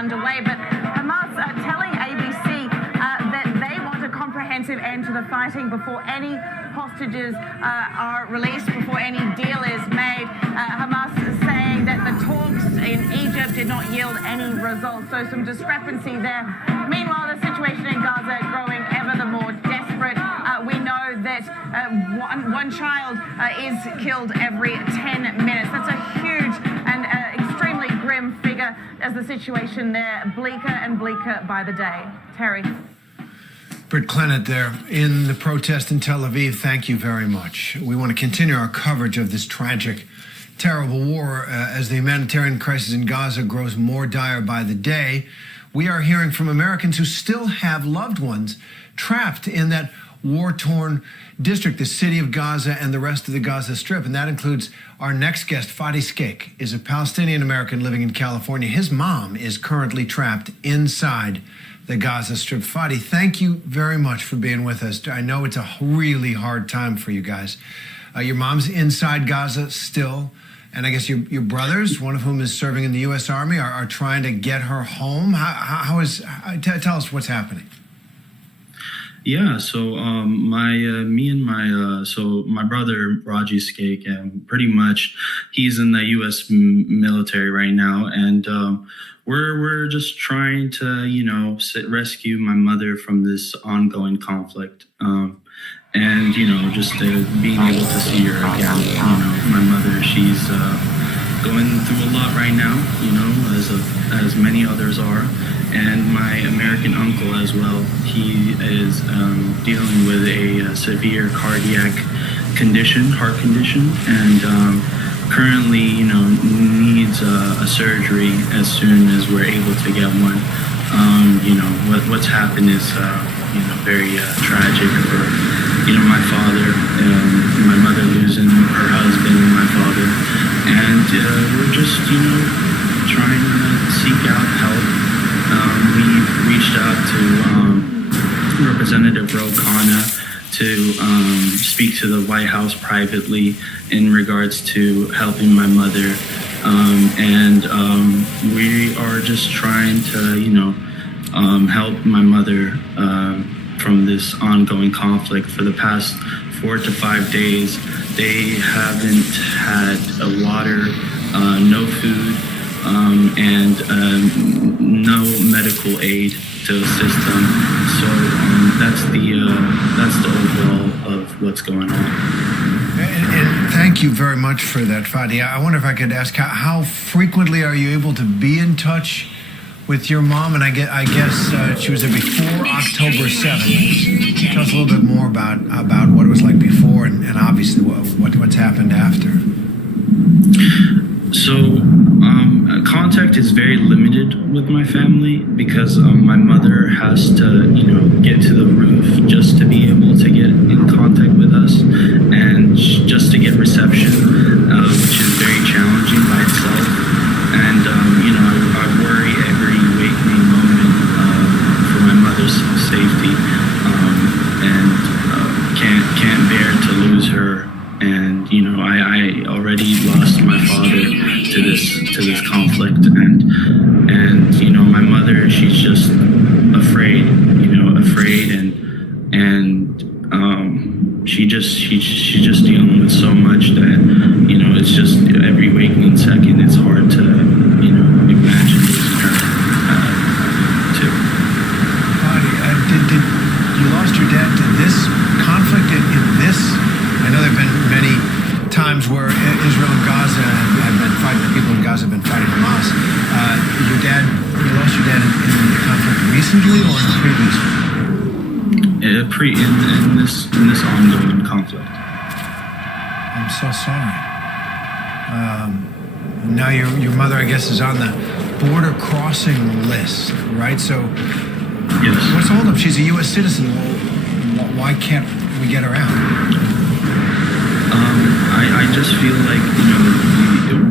underway. But Hamas telling ABC that they want a comprehensive end to the fighting before any hostages are released, before any deal is made. Hamas is saying that the talks in Egypt did not yield any results, so some discrepancy there. Meanwhile, the situation in Gaza growing ever the more desperate. We know that one child is killed every 10 minutes. That's a huge and extremely grim figure as the situation there bleaker and bleaker by the day. Terry. Britt Clennett there in the protest in Tel Aviv. Thank you very much. We want to continue our coverage of this tragic, terrible war as the humanitarian crisis in Gaza grows more dire by the day. We are hearing from Americans who still have loved ones trapped in that war-torn district, the city of Gaza and the rest of the Gaza Strip. And that includes our next guest. Fadi Skeik is a Palestinian-American living in California. His mom is currently trapped inside the Gaza Strip. Fadi, thank you very much for being with us. I know it's a really hard time for you guys. Your mom's inside Gaza still, and I guess your brothers, one of whom is serving in the U.S. Army, are trying to get her home. Tell us what's happening. Yeah, so my brother Raji Skeik, pretty much he's in the U.S. military right now, and we're just trying to rescue my mother from this ongoing conflict, and just being able to see her again. My mother, she's going through a lot right now, as many others are. And my American uncle as well, he is dealing with a severe cardiac condition, heart condition, and currently, needs a surgery as soon as we're able to get one. What's happened is, very tragic for, my father, my mother losing her husband and my father. And we're just, trying to seek out help. We reached out to Representative Ro Khanna to speak to the White House privately in regards to helping my mother. We are just trying to, help my mother from this ongoing conflict. For the past 4 to 5 days, they haven't had water, no food, and no medical aid to assist them. So that's the overall of what's going on. And thank you very much for that, Fadi. I wonder if I could ask, how frequently are you able to be in touch with your mom? And I guess she was there before October 7th. Tell us a little bit more about what it was like before and obviously what's happened after. So contact is very limited with my family because my mother has to, get to the roof just to be able to get in contact with us and just to get reception, which is very challenging by itself. And, I worry every waking moment for my mother's safety, and can't bear to lose her. And I already lost my father to this conflict, and my mother, she's just afraid, and she's just dealing with so much that it's just every waking second it's hard to imagine losing her too. Did you lost your dad to this conflict in this? I know there have been many times where Israel and Gaza have been fighting, the people in Gaza have been fighting Hamas. You lost your dad in the conflict recently or previously? In this ongoing conflict. I'm so sorry. Now your mother, I guess, is on the border crossing list, right? So yes. What's the holdup? She's a U.S. citizen. Well, why can't we get her out? I just feel like,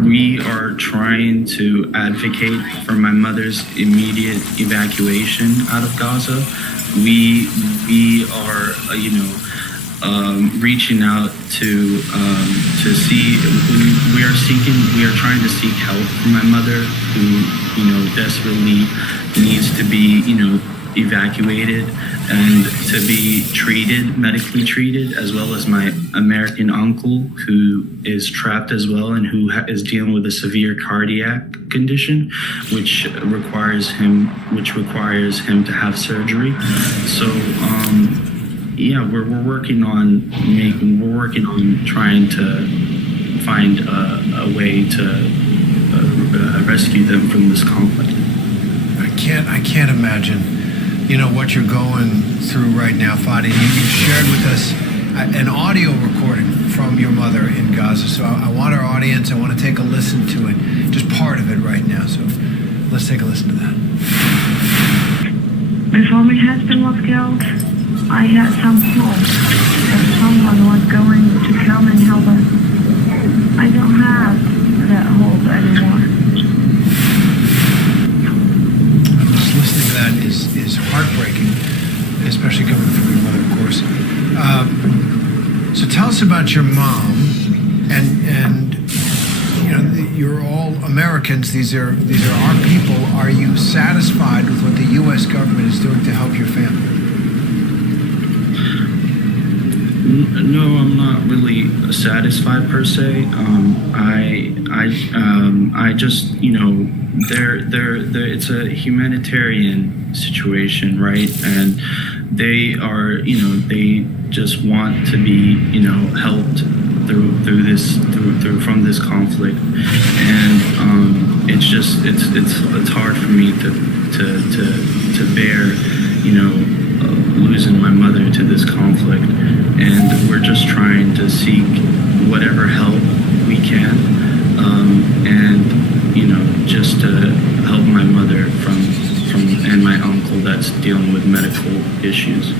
we are trying to advocate for my mother's immediate evacuation out of Gaza. We are, reaching out to see, we are trying to seek help for my mother who, desperately needs to be, evacuated and to be medically treated, as well as my American uncle who is trapped as well and who is dealing with a severe cardiac condition, which requires him to have surgery. So we're working on trying to find a way to rescue them from this conflict. I can't imagine, what you're going through right now, Fadi. You shared with us an audio recording from your mother in Gaza. So I want our audience, I want to take a listen to it, just part of it right now. So let's take a listen to that. Before my husband was killed, I had some hope that someone was going to come and help us. I don't have that hope anymore. Just listening to that is heartbreaking, especially coming from your mother, of course. So tell us about your mom, and you're all Americans. These are our people. Are you satisfied with what the U.S. government is doing to help your family? No, I'm not really satisfied per se. I just, it's a humanitarian situation, right? And they are, they just want to be, helped through from this conflict, and it's hard for me to bear, losing my mother to this conflict, and we're just trying to seek whatever help we can, and just to help my mother from and my uncle that's dealing with medical issues.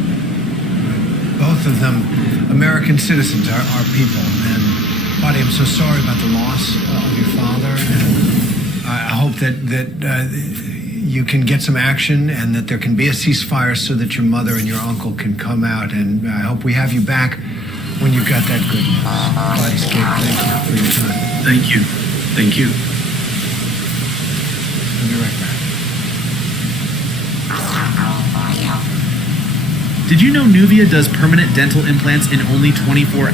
Both of them American citizens, our people. And Fadi, I'm so sorry about the loss of your father, and I hope that you can get some action and that there can be a ceasefire so that your mother and your uncle can come out. And I hope we have you back when you've got that good news. Fadi Scape, thank you for your time. Thank you. Thank you. We'll be right back. Did you know Nuvia does permanent dental implants in only 24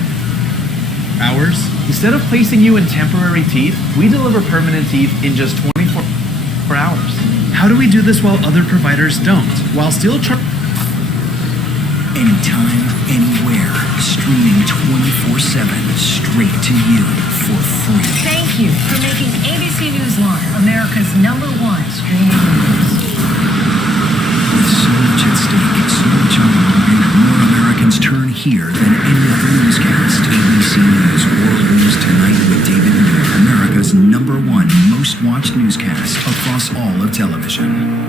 hours? Instead of placing you in temporary teeth, we deliver permanent teeth in just 24 hours. How do we do this while other providers don't? While still Anytime, anywhere, streaming 24/7, straight to you for free. Thank you for making ABC News Live America's #1 streaming news. With so much at stake, so much on the line, more Americans turn here than any other newscast. ABC News World News Tonight with David Muir, America's #1 most watched newscast across all of television.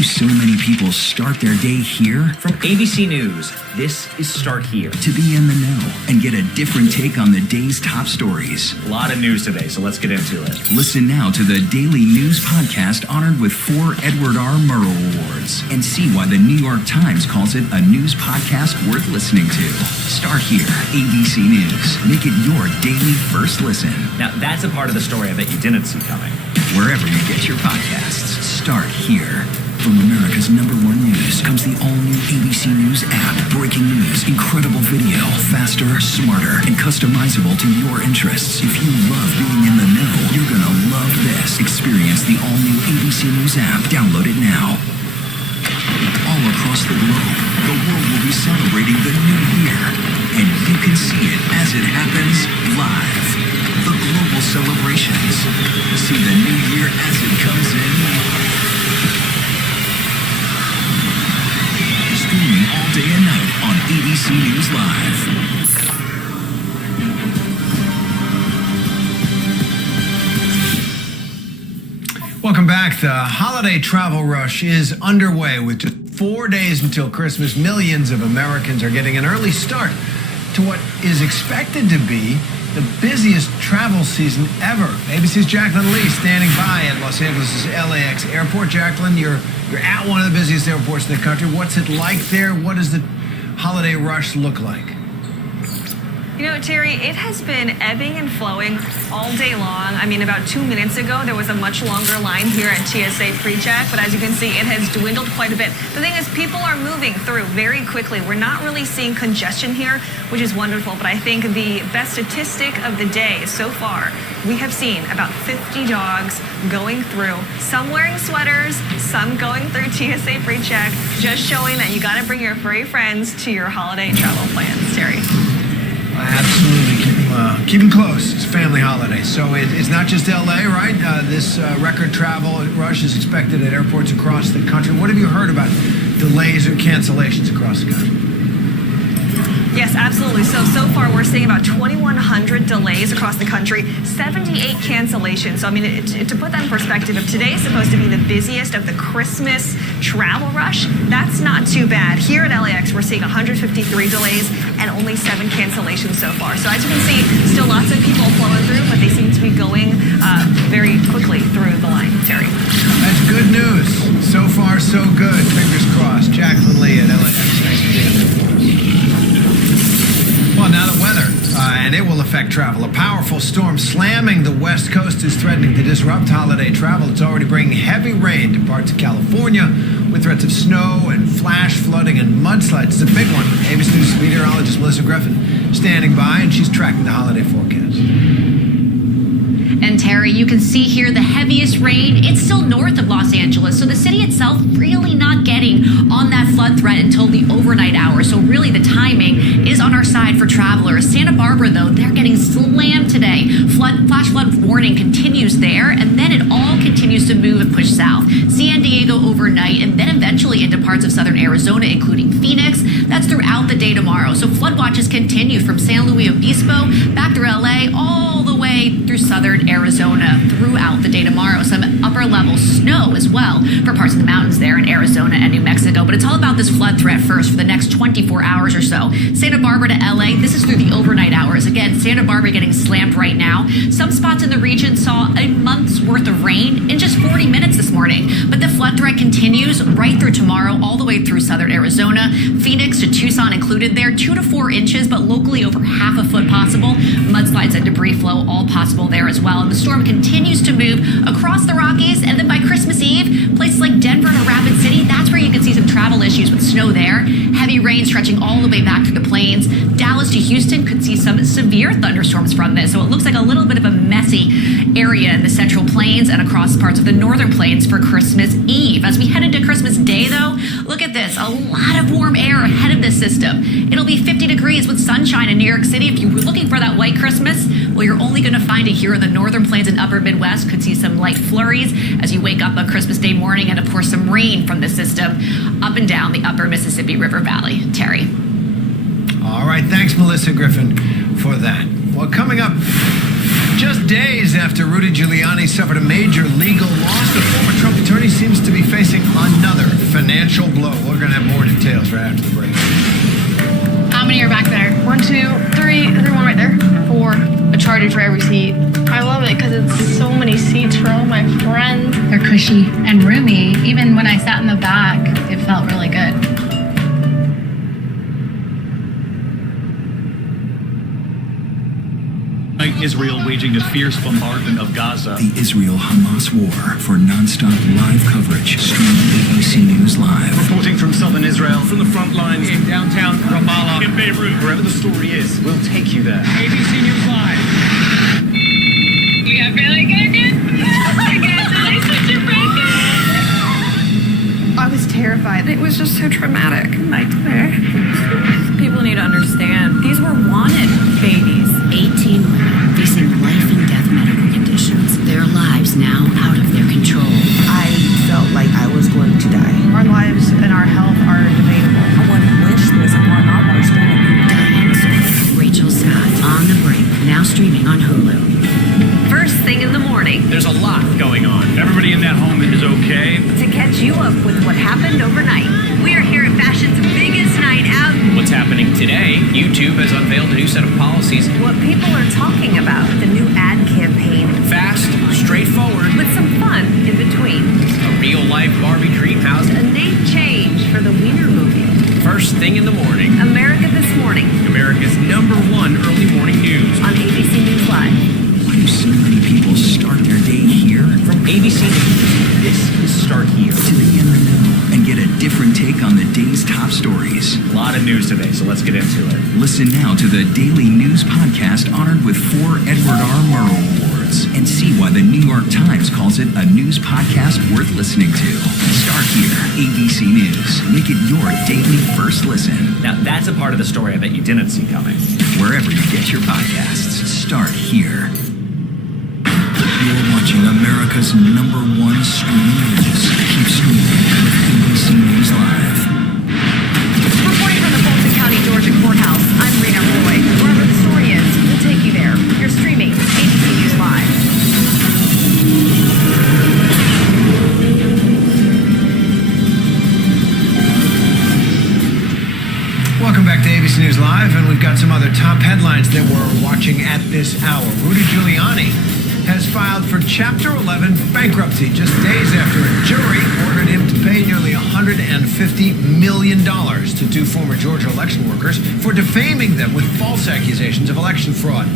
So many people start their day here. From ABC News, this is Start Here. To be in the know and get a different take on the day's top stories. A lot of news today, so let's get into it. Listen now to the Daily News Podcast honored with 4 Edward R. Murrow Awards and see why the New York Times calls it a news podcast worth listening to. Start Here, ABC News. Make it your daily first listen. Now, that's a part of the story I bet you didn't see coming. Wherever you get your podcasts, Start Here. From America's #1 news comes the all-new ABC News app. Breaking news, incredible video, faster, smarter, and customizable to your interests. If you love being in the know, you're gonna love this. Experience the all-new ABC News app. Download it now. All across the globe, the world will be celebrating the new year, and you can see it as it happens live. The global celebrations. See the new year as it comes in. Streaming all day and night on ABC News Live. back. The holiday travel rush is underway with just 4 days until Christmas. Millions of Americans are getting an early start to what is expected to be the busiest travel season ever. ABC's Jacqueline Lee standing by at Los Angeles' LAX airport. Jacqueline, you're at one of the busiest airports in the country. What's it like there? What does the holiday rush look like? You know, Terry, it has been ebbing and flowing all day long. I mean, about 2 minutes ago, there was a much longer line here at TSA PreCheck, but as you can see, it has dwindled quite a bit. The thing is, people are moving through very quickly. We're not really seeing congestion here, which is wonderful, but I think the best statistic of the day so far, we have seen about 50 dogs going through, some wearing sweaters, some going through TSA PreCheck, just showing that you got to bring your furry friends to your holiday travel plans, Terry. Absolutely. Keep them close. It's a family holiday. So it's not just LA, right? This record travel rush is expected at airports across the country. What have you heard about delays or cancellations across the country? Yes, absolutely. So far we're seeing about 2,100 delays across the country, 78 cancellations. So, I mean, to put that in perspective, if today is supposed to be the busiest of the Christmas travel rush, that's not too bad. Here at LAX, we're seeing 153 delays and only 7 cancellations so far. So as you can see, still lots of people flowing through, but they seem to be going very quickly through the line, Terry. That's good news. So far, so good. Fingers crossed. Jacqueline Lee at LAX. Thanks for being there. Well, now the weather, and it will affect travel. A powerful storm slamming the West Coast is threatening to disrupt holiday travel. It's already bringing heavy rain to parts of California with threats of snow and flash flooding and mudslides. It's a big one. ABC News meteorologist Melissa Griffin standing by, and she's tracking the holiday forecast. And Terry, you can see here the heaviest rain. It's still north of Los Angeles, so the city itself really not getting on that flood threat until the overnight hours. So really the timing is on our side for travelers. Santa Barbara, though, they're getting slammed today. Flash flood warning continues there, and then it all continues to move and push south. San Diego overnight, and then eventually into parts of southern Arizona, including Phoenix. That's throughout the day tomorrow. So flood watches continue from San Luis Obispo back through LA, all the way through southern Arizona throughout the day tomorrow. Some upper level snow as well for parts of the mountains there in Arizona and New Mexico. But it's all about this flood threat first for the next 24 hours or so. Santa Barbara to LA, this is through the overnight hours. Again, Santa Barbara getting slammed right now. Some spots in the region saw a month's worth of rain in just 40 minutes this morning. But the flood threat continues right through tomorrow, all the way through southern Arizona. Phoenix to Tucson included there, 2 to 4 inches, but locally over half a foot possible. Mudslides and debris flow all possible there as well. And the storm continues to move across the Rockies, and then by Christmas Eve, places like Denver to Rapid City, that's where you can see some travel issues with snow there. Heavy rain stretching all the way back through the plains. Dallas to Houston could see some severe thunderstorms from this, so it looks like a little bit of a messy area in the central plains and across parts of the northern plains for Christmas Eve. As we head into Christmas Day, though, look at this, a lot of warm air ahead of this system. It'll be 50 degrees with sunshine in New York City. If you were looking for that white Christmas, well, you're only going to find it here in the northern plains and upper Midwest. Could see some light flurries as you wake up on Christmas Day morning, and of course some rain from the system up and down the upper Mississippi River Valley. Terry. All right, thanks, Melissa Griffin, for that. Well, coming up, just days after Rudy Giuliani suffered a major legal loss, the former Trump attorney seems to be facing another financial blow. We're going to have more details right after the break. How many are back there? 1, 2, 3. There's one right there. 4. A charger for every seat. I love it because it's so many seats for all my friends. They're cushy and roomy. Even when I sat in the back, it felt really good. Israel waging a fierce bombardment of Gaza. The Israel-Hamas war for non-stop live coverage. Stream ABC News Live. Reporting from southern Israel, from the front lines in downtown Ramallah, in Beirut, wherever the story is, we'll take you there. ABC News Live. We have really good news. I was terrified. It was just so traumatic. Nightmare. People need to understand, these were wanted babies. 18 women facing life and death medical conditions. Their lives now out of their control. I felt like I was going to die. Our lives and our health are debatable. I want to wish this upon all our standing. Diane Sawyer, Rachel Scott, On the Brink, now streaming on Hulu. First thing in the morning. There's a lot going on. Everybody in that home is you up with what happened overnight. We are here at fashion's biggest night out. What's happening today? YouTube has unveiled a new set of policies. What people are talking about, the new ad campaign. Fast, straightforward, With some fun in between. a real-life Barbie dream house. A name change for the Wiener movie. First thing in the morning. America This Morning America's #1 early morning news. on ABC News Live. Why do so many people start their day here? From ABC News, this is Start Here. To be in the know and get a different take on the day's top stories. A lot of news today, so let's get into it. Listen now to the Daily News Podcast honored with 4 Edward R. Murrow Awards and see why the New York Times calls it a news podcast worth listening to. Start here, ABC News. Make it your daily first listen. Now, that's a part of the story I bet you didn't see coming. Wherever you get your podcasts, start here. You're watching America's #1 streaming news. Keep streaming with ABC News Live. Reporting from the Fulton County, Georgia courthouse, I'm Rena Roy. Wherever the story is, we'll take you there. You're streaming ABC News Live. Welcome back to ABC News Live, and we've got some other top headlines that we're watching at this hour. Rudy Giuliani has filed for Chapter 11 bankruptcy just days after a jury ordered him to pay nearly $150 million to 2 former Georgia election workers for defaming them with false accusations of election fraud.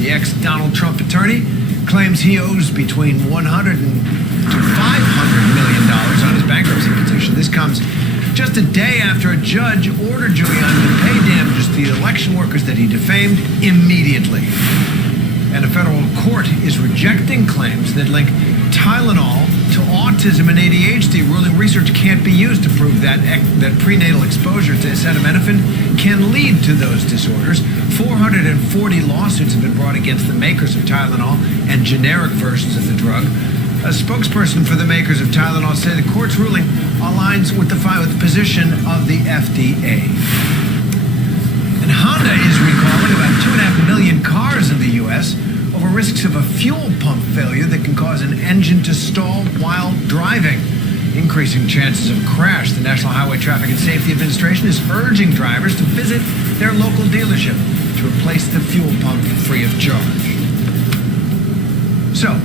The ex-Donald Trump attorney claims he owes between $100 to $500 million on his bankruptcy petition. This comes just a day after a judge ordered Giuliani to pay damages to the election workers that he defamed immediately. And a federal court is rejecting claims that link Tylenol to autism and ADHD, ruling research can't be used to prove that prenatal exposure to acetaminophen can lead to those disorders. 440 lawsuits have been brought against the makers of Tylenol and generic versions of the drug. A spokesperson for the makers of Tylenol said the court's ruling aligns with the position of the FDA. And Honda is recalling about 2.5 million cars in the U.S. over risks of a fuel pump failure that can cause an engine to stall while driving, increasing chances of a crash. The National Highway Traffic and Safety Administration is urging drivers to visit their local dealership to replace the fuel pump free of charge. So,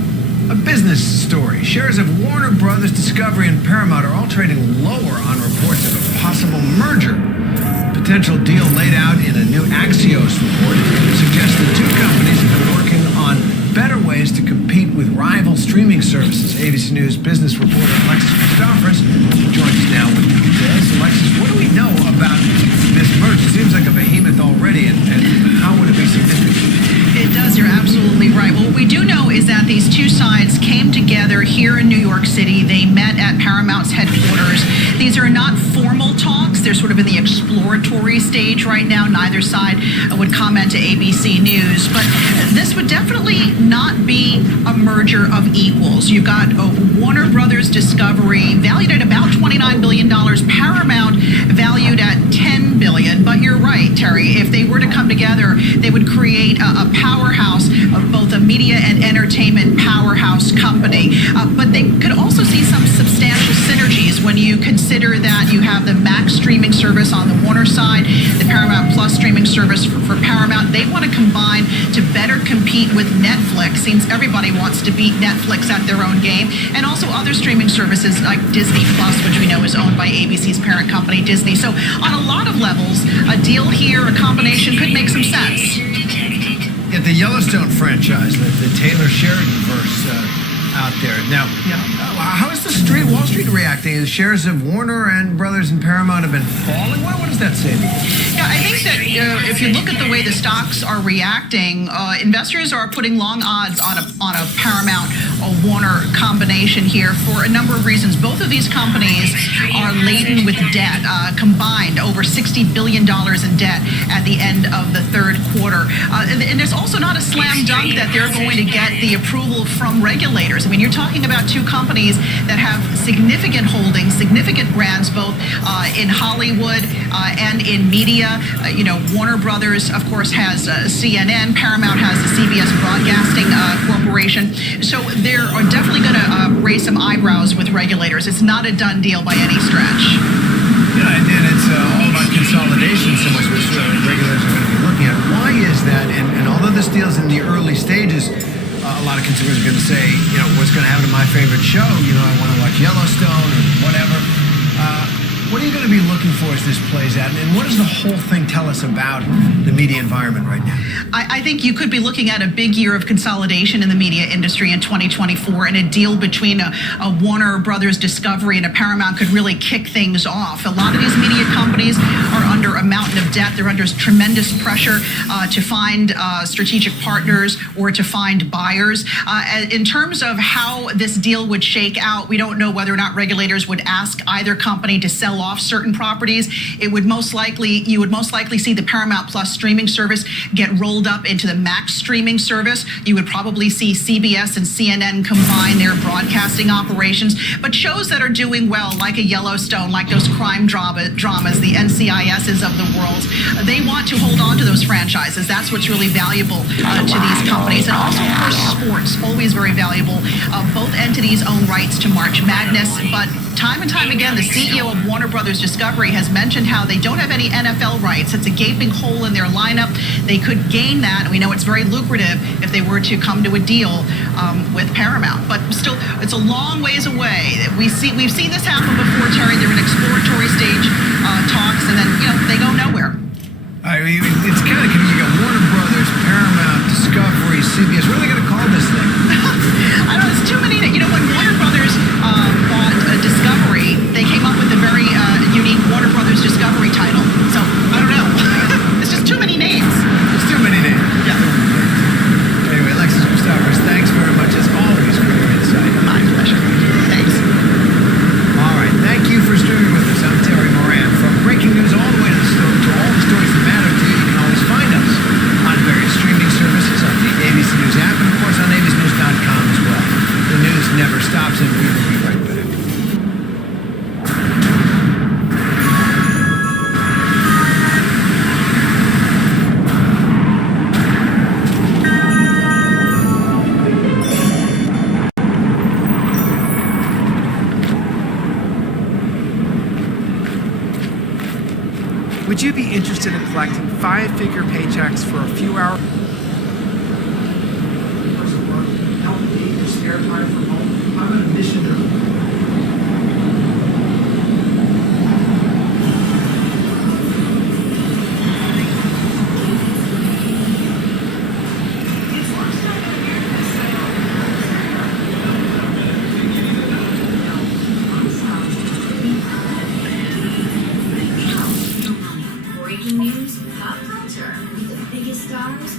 a business story. Shares of Warner Brothers, Discovery, and Paramount are all trading lower on reports of a possible merger. Potential deal laid out in a new Axios report suggests the 2 companies have been working on better ways to compete with rival streaming services. ABC News business reporter Alexis Christoforous joins us now with the details. Alexis, what do we know about this merger? It seems like a behemoth already, and how would it be significant? It does. You're absolutely right. Well, what we do know is that these 2 sides came together here in New York City. They met at Paramount's headquarters. These are not formal talks. They're sort of in the exploratory stage right now. Neither side would comment to ABC News. But this would definitely not be a merger of equals. You've got Warner Brothers Discovery valued at about $29 billion. Paramount valued at $10 billion. But you're right, Terry. If they were to come together, they would create a powerhouse of both a media and entertainment powerhouse company. But they could also see some substantial synergies when you consider that you have the Max streaming service on the Warner side, the Paramount Plus streaming service for Paramount. They want to combine to better compete with Netflix. Seems everybody wants to beat Netflix at their own game. And also other streaming services like Disney Plus, which we know is owned by ABC's parent company, Disney. So on a lot of levels, a deal here, a combination could make some sense. At the Yellowstone franchise, the Taylor Sheridan verse out there. Now, how is the Wall Street reacting? The shares of Warner and Brothers and Paramount have been falling. What does that say to you? Yeah, I think that if you look at the way the stocks are reacting, investors are putting long odds on a Paramount or Warner combination here for a number of reasons. Both of these companies are laden with debt, combined over $60 billion in debt at the end of the third quarter. And there's also not a slam dunk that they're going to get the approval from regulators. I mean, you're talking about 2 companies that have significant holdings, significant brands, both in Hollywood and in media. Warner Brothers, of course, has CNN. Paramount has the CBS Broadcasting Corporation. So are definitely going to raise some eyebrows with regulators. It's not a done deal by any stretch. Yeah, and it's all about consolidation, so much which regulators are going to be looking at. Why is that? And although this deal's in the early stages, a lot of consumers are going to say, what's going to happen to my favorite show? I want to watch Yellowstone or whatever. What are you going to be looking for as this plays out? And what does the whole thing tell us about the media environment right now? I think you could be looking at a big year of consolidation in the media industry in 2024, and a deal between a Warner Brothers Discovery and a Paramount could really kick things off. A lot of these media companies are under a mountain of debt. They're under tremendous pressure to find strategic partners or to find buyers. In terms of how this deal would shake out, we don't know whether or not regulators would ask either company to sell off certain properties. You would most likely see the Paramount Plus streaming service get rolled up into the Max streaming service. You would probably see CBS and CNN combine their broadcasting operations. But shows that are doing well, like a Yellowstone, like those crime dramas, the NCISs of the world, they want to hold on to those franchises. That's what's really valuable to these companies. And also, of course, sports, always very valuable. Both entities own rights to March Madness, but time and time again, the CEO of Warner Brothers Discovery has mentioned how they don't have any NFL rights. It's a gaping hole in their lineup. They could gain that, and we know it's very lucrative if they were to come to a deal with Paramount. But still, it's a long ways away. We've seen this happen before, Terry. They're in exploratory stage talks, and then they go nowhere. I mean, it's kind of confusing. You got Warner Brothers, Paramount, Discovery, CBS. What are they going to call this thing? I don't know. It's too many. When Warner Brothers bought Discovery, they came up with a very unique Warner Brothers Discovery title. So I don't know. It's just too many names. It's too many names. Yeah. Anyway, Alexis Christophorous, thanks very much as always for your insight. My pleasure. Thanks. All right. Thank you for streaming with us. I'm Terry Moran. From breaking news all the way to all the stories that matter to you, you can always find us on various streaming services, on the ABC News app, and of course on abcnews.com as well. The news never stops, and we will be right back. Would you be interested in collecting 5-figure paychecks for a few hours? Help me for spare time from home. I'm on a mission to Breaking news, pop culture, with the biggest stars,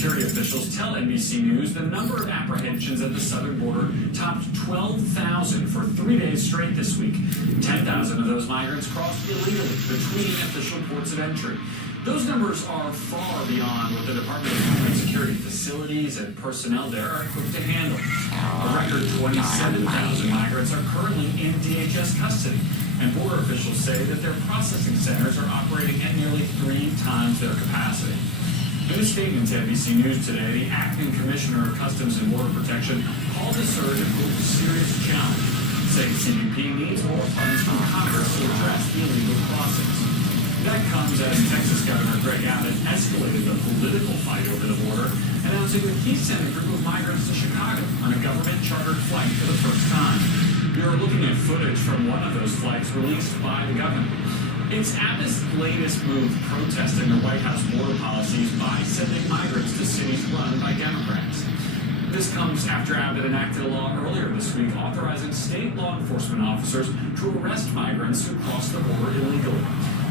security officials tell NBC News the number of apprehensions at the southern border topped 12,000 for 3 days straight this week. 10,000 of those migrants crossed illegally between official ports of entry. Those numbers are far beyond what the Department of Homeland Security facilities and personnel there are equipped to handle. A record 27,000 migrants are currently in DHS custody, and border officials say that their processing centers are operating at nearly 3 times their capacity. In a statement to NBC News today, the acting commissioner of Customs and Border Protection called the surge a serious challenge, saying CBP needs more funds from Congress to address the illegal crossings. That comes as Texas Governor Greg Abbott escalated the political fight over the border, announcing that he sent a group of migrants to Chicago on a government-chartered flight for the first time. We are looking at footage from one of those flights released by the governor. It's Abbott's latest move protesting the White House border policies by sending migrants to cities run by Democrats. This comes after Abbott enacted a law earlier this week authorizing state law enforcement officers to arrest migrants who cross the border illegally.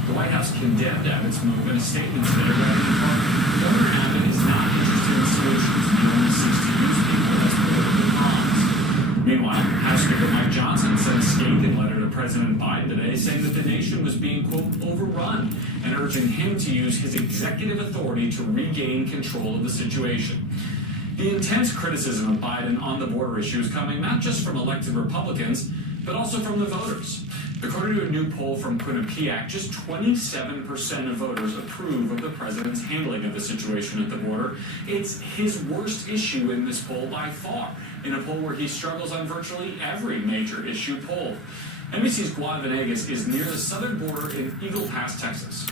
The White House condemned Abbott's move in a statement today, writing, Governor Abbott is not interested in solutions. He only seeks to use people as political pawns. Meanwhile, House Speaker Mike Johnson sent a scathing letter to President Biden today saying that the nation was being, quote, overrun, and urging him to use his executive authority to regain control of the situation. The intense criticism of Biden on the border issue is coming not just from elected Republicans, but also from the voters. According to a new poll from Quinnipiac, just 27% of voters approve of the president's handling of the situation at the border. It's his worst issue in this poll by far, in a poll where he struggles on virtually every major issue polled. NBC's Guad Venegas is near the southern border in Eagle Pass, Texas.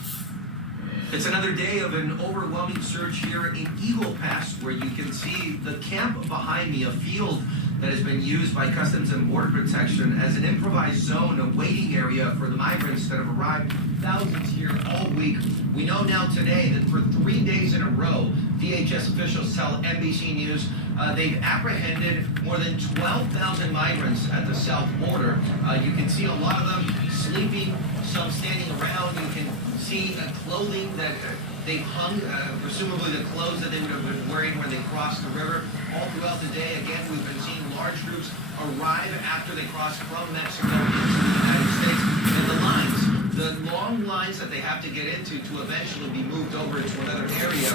It's another day of an overwhelming surge here in Eagle Pass, where you can see the camp behind me, a field that has been used by Customs and Border Protection as an improvised zone, a waiting area for the migrants that have arrived, thousands here all week. We know now today that for 3 days in a row, DHS officials tell NBC News they've apprehended more than 12,000 migrants at the south border. You can see a lot of them sleeping, some standing around. You can see clothing that they hung, presumably the clothes that they would have been wearing when they crossed the river. All throughout the day, again, we've been seeing large groups arrive after they cross from Mexico into the United States. And the lines, the long lines that they have to get into to eventually be moved over to another area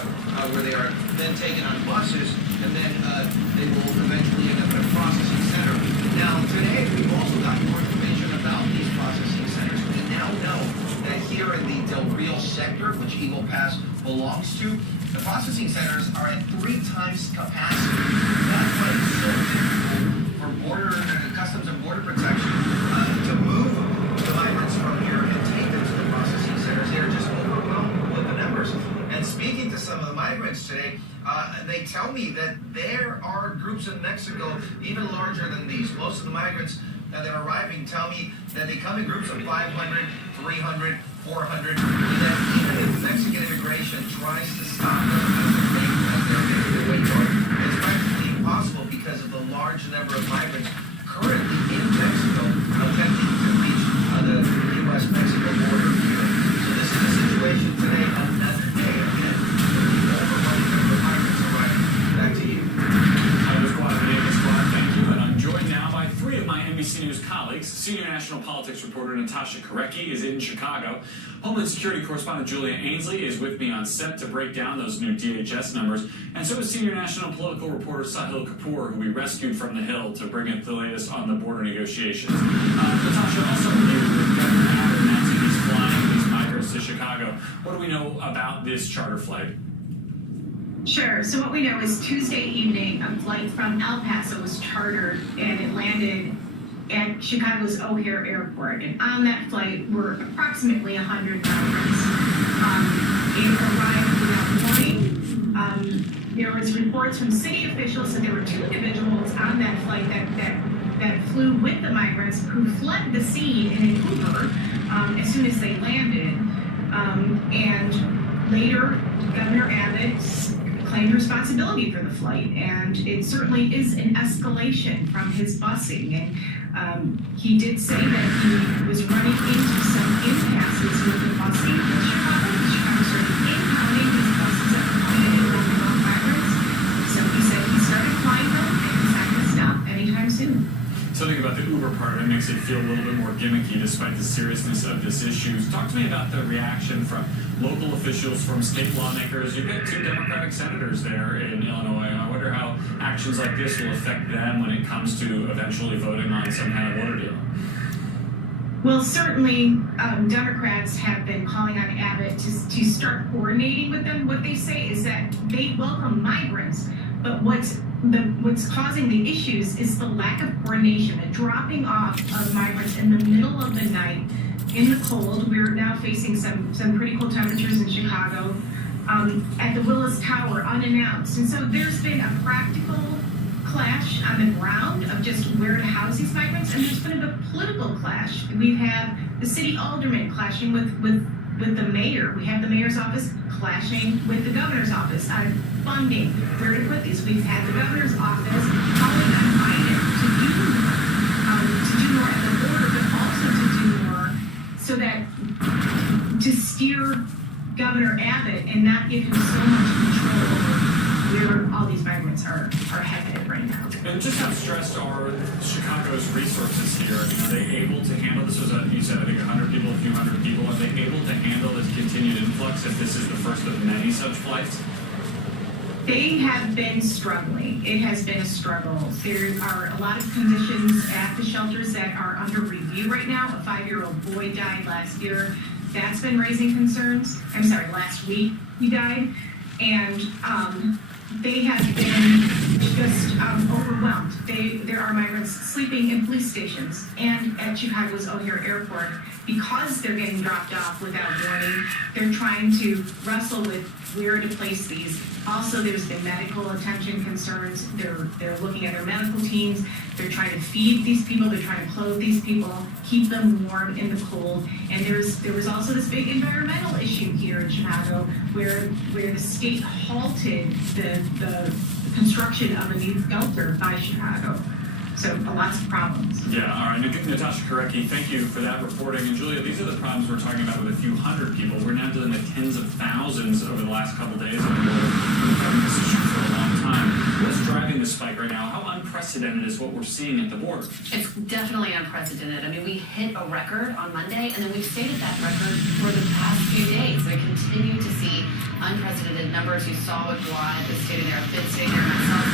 where they are then taken on buses, and then they will eventually end up in a processing center. Now, today, we've also got more information about these processing centers. We now know that here in the Del Rio sector, which Eagle Pass belongs to, the processing centers are at 3 times capacity. That's why it's so difficult for Customs and Border Protection to move the migrants from here and take them to the processing centers. They're just overwhelmed with the numbers. And speaking to some of the migrants today, they tell me that there are groups in Mexico even larger than these. Most of the migrants that are arriving tell me that they come in groups of 500, 300, 400, and that even if Mexican immigration tries to stop them as they're making their way north, it's practically impossible because of the large number of migrants currently in Mexico attempting to reach the U.S.-Mexico border here. So this is the situation today, another day again, with the overwhelming number of migrants arriving. Back to you. I was Guad Venegas. Thank you. And I'm joined now by 3 of my NBC News colleagues. Senior national politics reporter Natasha Korecki is in Chicago. Homeland Security correspondent Julia Ainsley is with me on set to break down those new DHS numbers. And so is senior national political reporter Sahil Kapoor, who we rescued from the Hill to bring us the latest on the border negotiations. Natasha, also with Governor Abbott announcing he's flying these migrants to Chicago. What do we know about this charter flight? Sure. So what we know is Tuesday evening, a flight from El Paso was chartered and it landed at Chicago's O'Hare Airport. And on that flight were approximately 100 migrants. It arrived without warning. There was reports from city officials that there were 2 individuals on that flight that flew with the migrants who fled the scene in an Uber as soon as they landed. And later, Governor Abbott claimed responsibility for the flight, and it certainly is an escalation from his busing. And he did say that he was running into some impasses with the busing in Chicago. Chicago started impounding his buses at the point and migrants. makes it feel a little bit more gimmicky despite the seriousness of this issue. Talk to me about the reaction from local officials, from state lawmakers. You've got 2 Democratic senators there in Illinois. I wonder how actions like this will affect them when it comes to eventually voting on some kind of water deal. Well, certainly Democrats have been calling on Abbott to start coordinating with them. What they say is that they welcome migrants, but what's causing the issues is the lack of coordination, the dropping off of migrants in the middle of the night in the cold. We're now facing some pretty cold temperatures in Chicago, at the Willis Tower unannounced. And so there's been a practical clash on the ground of just where to house these migrants, and there's been a political clash. We've had the city alderman clashing with the mayor. We have the mayor's office clashing with the governor's office on funding, where to put these. We've had the governor's office calling on Biden to do more at the border, but also to do more so that to steer Governor Abbott and not give him so much control over where all these migrants are headed right now. And just how stressed are Chicago's resources here? Are they able to handle this? You said, I think, 100 people, a few hundred people. Are they able to handle this continued influx if this is the first of many such flights? They have been struggling. It has been a struggle. There are a lot of conditions at the shelters that are under review right now. A 5-year-old boy died last year. That's been raising concerns. I'm sorry, last week he died. And they have been just overwhelmed. There are migrants sleeping in police stations and at Chicago's O'Hare Airport because they're getting dropped off without warning. They're trying to wrestle with where to place these. Also, there's been medical attention concerns. They're looking at their medical teams. They're trying to feed these people. They're trying to clothe these people, keep them warm in the cold. And there was also this big environmental issue here in Chicago where the state halted the construction of a new shelter by Chicago. So lots of problems. Yeah, all right. Natasha Korecki, thank you for that reporting. And Julia, these are the problems we're talking about with a few hundred people. We're now dealing with tens of thousands over the last couple of days. We've been covering this issue for a long time. What's driving the spike right now? How unprecedented is what we're seeing at the border? It's definitely unprecedented. I mean, we hit a record on Monday, and then we've stayed at that record for the past few days. We continue to see unprecedented numbers. You saw with Glide, the state of there. I've been staying there myself,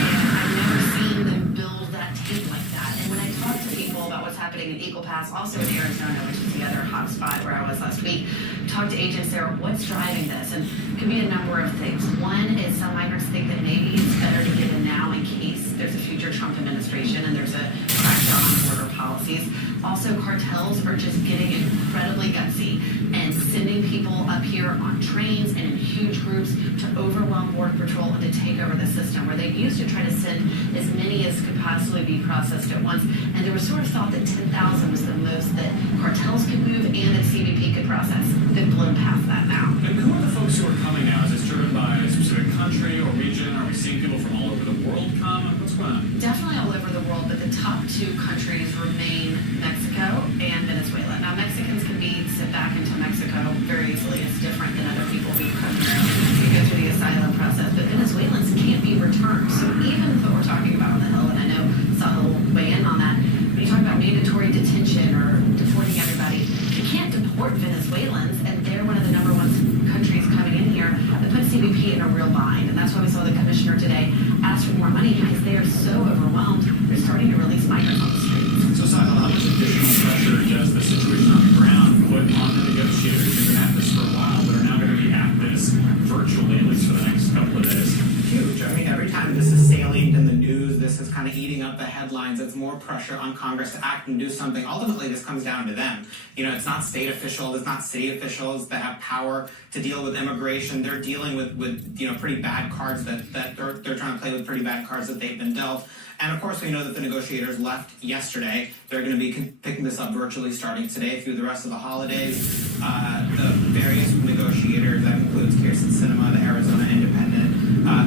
and I've never seen them build that tape like that. And when I talk to people about what's happening in Eagle Pass, also in Arizona, which is the other hot spot where I was last week, talk to agents there, what's driving this? And it can be a number of things. One is some migrants think that maybe it's better to get in now in case there's a future Trump administration and there's a crackdown on border policies. Also, cartels are just getting incredibly gutsy and sending people up here on trains and in huge groups to overwhelm Border Patrol and to take over the system, where they used to try to send as many as could possibly be processed at once. And there was sort of thought that 10,000 was the most that cartels could move and that CBP could process. They've blown past that now. And who are the folks who are coming now? Is this driven by a specific country or region? Are we seeing people from all over the world come? What's going on? Definitely all over the world, but the top 2 countries remain Mexico and Venezuela. Now, Mexicans can be sent back into Mexico very easily. It's different than other people who come through. You go through the asylum process, but Venezuelans can't be returned. So even what we're talking about on the Hill, and I know Sahil will weigh in on that, when you talk about mandatory detention or deporting everybody, you can't deport Venezuelans, and they're one of the number 1 countries coming in here that put CBP in a real bind. And that's why we saw the commissioner today ask for more money, because they are so overwhelmed, they're starting to release migrants on the streets. So, Sahil, how much additional pressure does the situation on the ground put on the negotiators who've been at this for a while, but are now going to be at this virtually, at least for the next couple of days? Huge. I mean, every time this is salient in the news, this is kind of eating up the headlines. It's more pressure on Congress to act and do something. Ultimately, this comes down to them. You know, it's not state officials, it's not city officials that have power to deal with immigration. They're dealing with you know, pretty bad cards that they're trying to play with pretty bad cards that they've been dealt. And of course, we know that the negotiators left yesterday. They're going to be picking this up virtually starting today through the rest of the holidays. The various negotiators, that includes Kirsten Sinema, the Arizona Independent,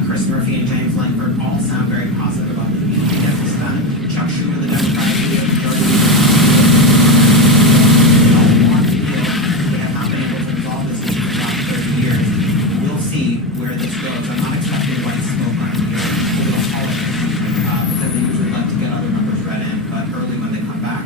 Chris Murphy and James Langford, all sound very positive about the deal to get this done. Chuck Schumer, the Democratic leader, they have not been able to resolve this issue for the last 30 years. We'll see where this goes. I'm not expecting white smoke on here over the holidays, because they usually like to get other numbers read in, but early when they come back,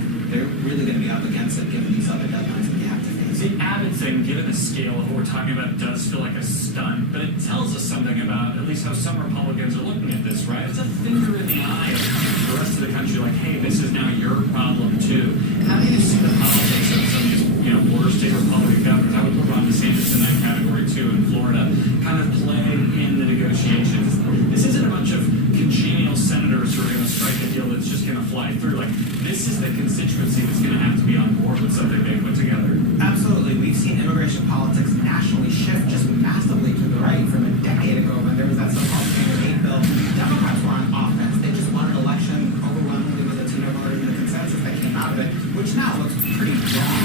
scale of what we're talking about does feel like a stunt, but it tells us something about at least how some Republicans are looking at this, right? It's a finger in the eye of the rest of the country, like, hey, this is now your problem too. How do you see the politics of some of these, border state Republican governors? I would put Ron DeSantis in that category too in Florida, kind of play in the negotiations. This isn't a bunch of congenial senators who are going to strike a deal that's just going to fly through. Like, this is the constituency that's going to have to be on board with something they put together. Absolutely. We've seen immigration politics nationally shift just massively to the right from a decade ago when there was that so-called Standard 8 bill. Democrats were on offense. They just won an election overwhelmingly with a two-no vote and the consensus that came out of it, which now looks pretty wrong,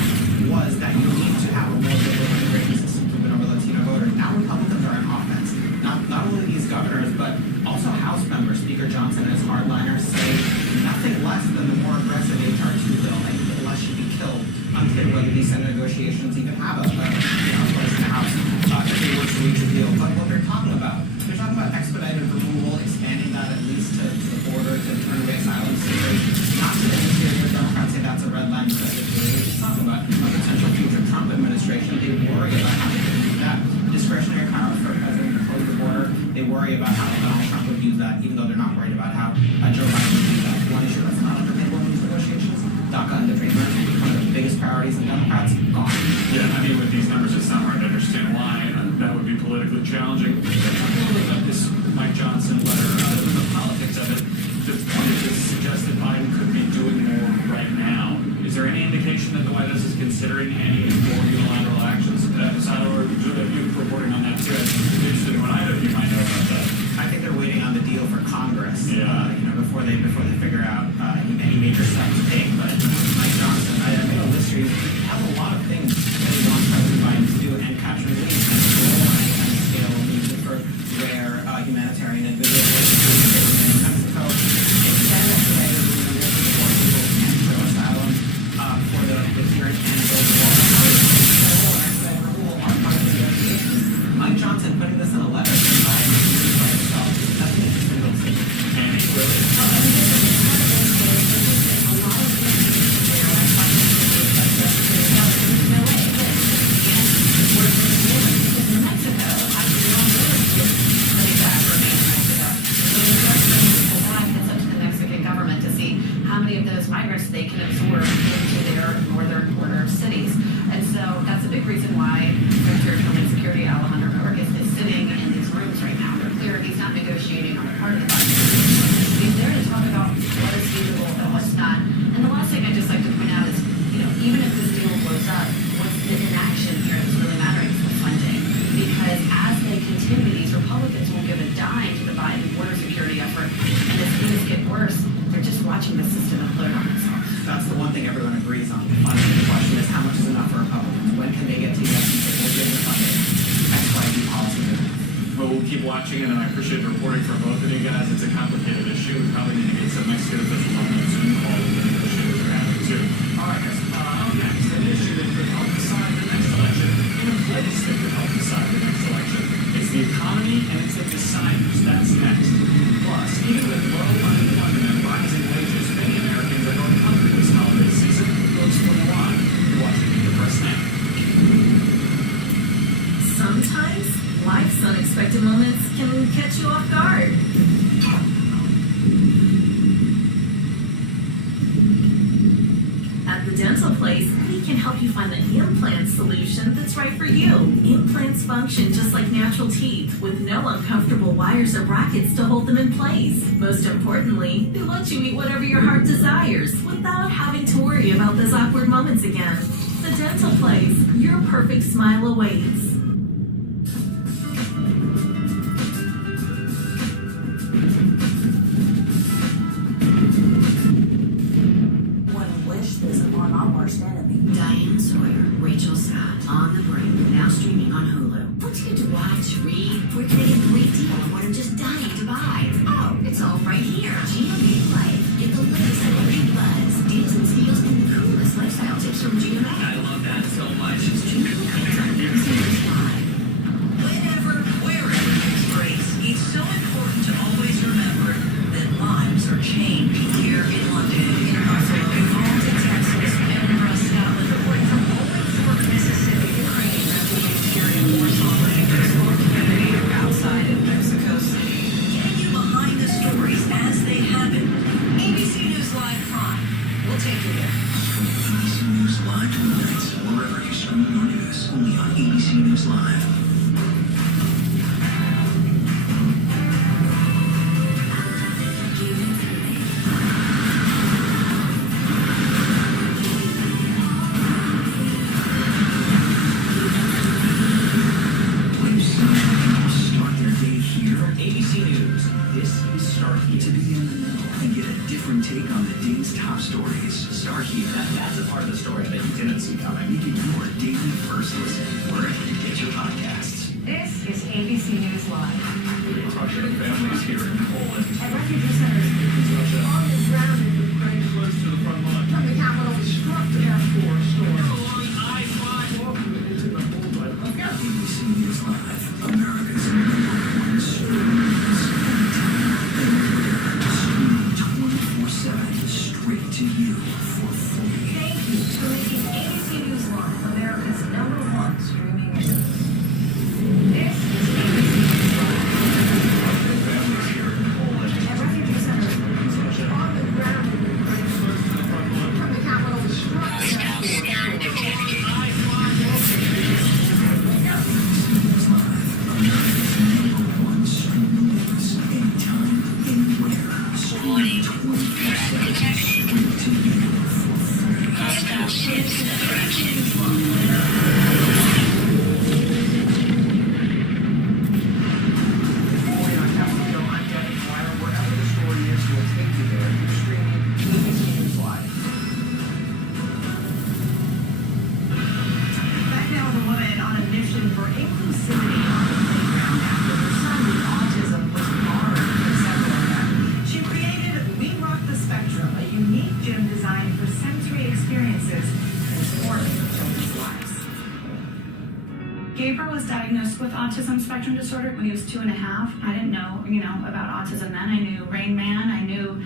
was that you need to have a more liberal immigration system to win over Latino voters. Now Republicans are on offense. Not only these governors, but also House members. Speaker Johnson and his hardliners say nothing less than the more aggressive HR 2 bill. Anything less should be killed. Unclear whether these Senate negotiations even have a place in the House if they were to reach a deal. But what they're talking about expedited removal, expanding that at least to the border, to turn away asylum seekers, not to the interior. Democrats say that's a red line. They're just talking about a potential future Trump administration. They worry about how they can use that discretionary power for the president to close the border. They worry about how Donald Trump would use that, even though they're not worried about how Joe Biden would use that. One issue that's not on the table in these negotiations, DACA and the Dreamer, one of the biggest priorities in Democrats, gone. Yeah, I mean, with these numbers, it's not hard to understand why that would be politically challenging. Talk a little bit about this Mike Johnson letter, the politics of it. The point is, it suggests that Biden could be doing more right now. Is there any indication that the White House is considering any more unilateral actions? Silo, or you reporting on that too? I'm interested in what either of you might know about that. I think they're waiting on the deal for Congress, before they figure out any major steps to take. But Mike Johnson, I made a list here. He has a lot of things that he wants President Biden to do, and capturing the and scale of needs for rare humanitarian and good in Mexico. Extend expedited removal for asylum for the here in Canada. Mike Johnson putting this in a letter to Biden by himself. That's an interesting little statement. Migrants they can absorb into their northern border cities. And so that's a big reason why Secretary of Homeland Security Alejandro Mayorkas is sitting in these rooms right now. They're clear he's not negotiating on the part of the Biden. He's there to talk about what is feasible and what's not. And the last thing I'd just like to point out is, even if this deal blows up, what's the inaction here that's really mattering is the funding. Because as they continue, these Republicans won't give a dime to the Biden border security effort. And as things get worse, they're just watching the system implode on itself. That's the one thing everyone agrees on. The question is, how much is enough for Republicans? When can they get to the we'll give the funding? XYZ policy movement. Well, we'll keep watching it, and I appreciate the reporting from both of you guys. It's a complicated issue. We probably need to get some Mexican officials on that Zoom call with the negotiators are having too. All right, guys. Up next, an issue that could help decide the next election, in a place that could help decide the next election. It's the economy, and it's the deciders. That's next. Plus, even with low unemployment and rising wages, many Americans are going hungry this holiday season. Let's explain why. You're watching The Press Now. Sometimes life's unexpected moments can catch you off guard. At the Dental Place, we can help you find the implant solution that's right for you. Implants function just like natural teeth, with no uncomfortable wires or brackets to hold them in place. Most importantly, they let you eat whatever your heart desires without having to worry about those awkward moments again. The Dental Place, your perfect smile awaits. Diane Sawyer, Rachel Scott, On the Brink, now streaming on Hulu. What's good to watch, read? We're getting a great deal on what I'm just dying to buy. Oh, it's all right here. GMA Life. Get the latest celebrity buzz, deals and steals, and the coolest lifestyle tips from GMA. I love that so much. It's too cool. different take on the day's top stories. Start here. That's a part of the story that you didn't see coming. You get your daily first listen wherever you get your podcasts. This is ABC News Live. Crushing families here in Poland. At refugee centers on the ground in Ukraine, Close to the front line. from the capital, struck the F4 store. ABC News Live, America's #1 streaming news. Anytime, anywhere. Streaming 24/7, straight to you for free. Thank you for making ABC News Live America's #1 streaming news. This is ABC News Live. Families here in Poland. At refugee centers on the ground in Ukraine, from the capital, struck the F4 store. #1 streaming news. Anytime, anywhere. Streaming 24/7, straight to you for free. Reporting on Capitol Hill, I'm Devin Dwyer. Wherever the story is, we'll take you there. You're streaming ABC News Live. Back now with a woman on a mission for inclusivity on the playground after her son with autism was barred for several of them. She created We Rock the Spectrum, a unique gym designed for sensory experiences transforming children's lives. Gabriel was diagnosed with autism spectrum disorder when he was 2.5. I didn't know, about autism then. I knew Rain Man. I knew,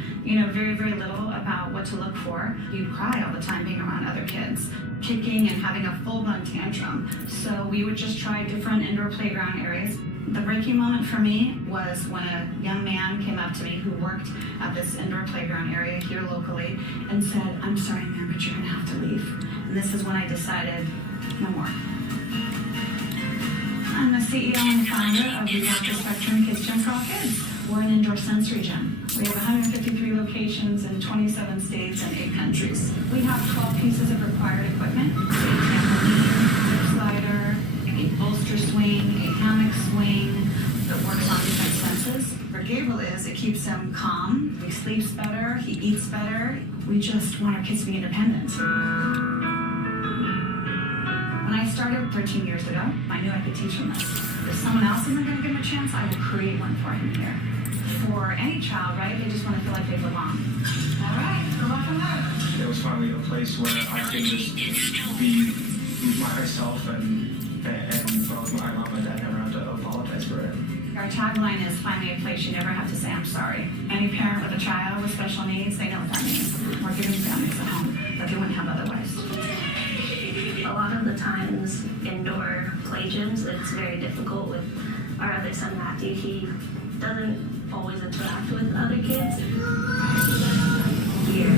very, very little about what to look for. He'd cry all the time being around other kids, kicking and having a full-blown tantrum. So we would just try different indoor playground areas. The breaking moment for me was when a young man came up to me who worked at this indoor playground area here locally and said, "I'm sorry, ma'am, but you're going to have to leave." And this is when I decided, no more. I'm the CEO and founder of We Rock the Spectrum Kids Gym for All Kids. We're an indoor sensory gym. We have 153 locations in 27 states and 8 countries. We have 12 pieces of required equipment: a trampoline, zip slider, a bolster swing, a hammock swing that works on different senses. For Gabriel it keeps him calm. He sleeps better. He eats better. We just want our kids to be independent. When I started 13 years ago, I knew I could teach him this. If someone else isn't going to give him a chance, I will create one for him here. For any child, right? They just want to feel like they belong. All right, so welcome back. It was finally a place where I could just be myself and both my mom and dad never have to apologize for it. Our tagline is finally a place you never have to say I'm sorry. Any parent with a child with special needs, they know what that means. We're giving families a home that they wouldn't have otherwise. A lot of the times, indoor play gyms, it's very difficult with our other son, Matthew. He doesn't always interact with other kids. Here,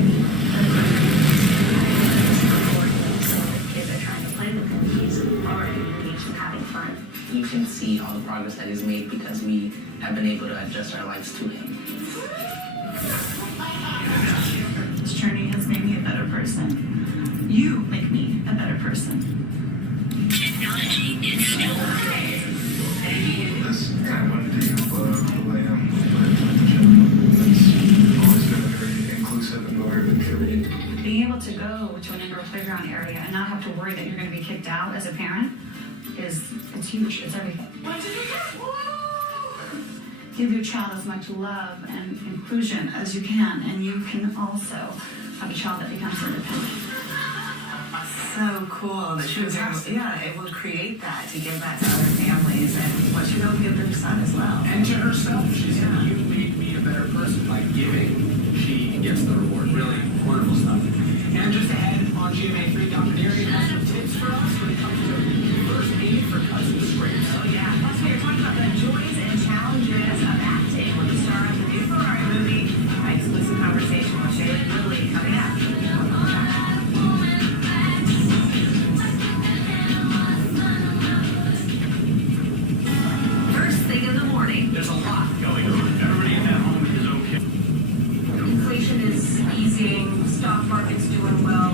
so if kids are trying to play with him, he's already engaged in having fun. You can see all the progress that he's made because we have been able to adjust our lives to him. This journey has made me a better person. You make me a better person. Technology is still This I wanted to lay out It's always been a very inclusive environment for me. Being able to go to an indoor playground area and not have to worry that you're going to be kicked out as a parent it's huge. It's everything. Give your child as much love and inclusion as you can, and you can also have a child that becomes independent. So cool that she was able to create that to give that to other families and what she will give their son as well. And to herself, she said, "You made me a better person by giving." She gets the reward. Really wonderful stuff. And just ahead on GMA3, Dr. Derry has some tips for us when it comes to first aid for cousin scrapes. Oh yeah. Plus we are talking about the joys and challenges of acting with the star of the new Ferrari movie. My exclusive conversation with Shailene Woodley coming up. First thing in the morning. There's a lot going on. Everybody at home is okay. Inflation is easing, stock market's doing well,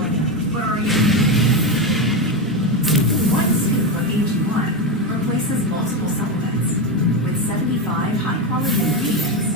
but are you? One scoop of AG1 replaces multiple supplements with 75 high-quality ingredients.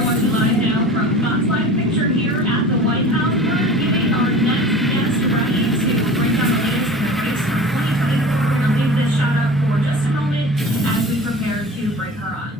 We're watching live now from Fox Live Picture here at the White House. We're getting our next guest ready to break down the latest in the race for 2024. We're going to leave this shot up for just a moment as we prepare to bring her on.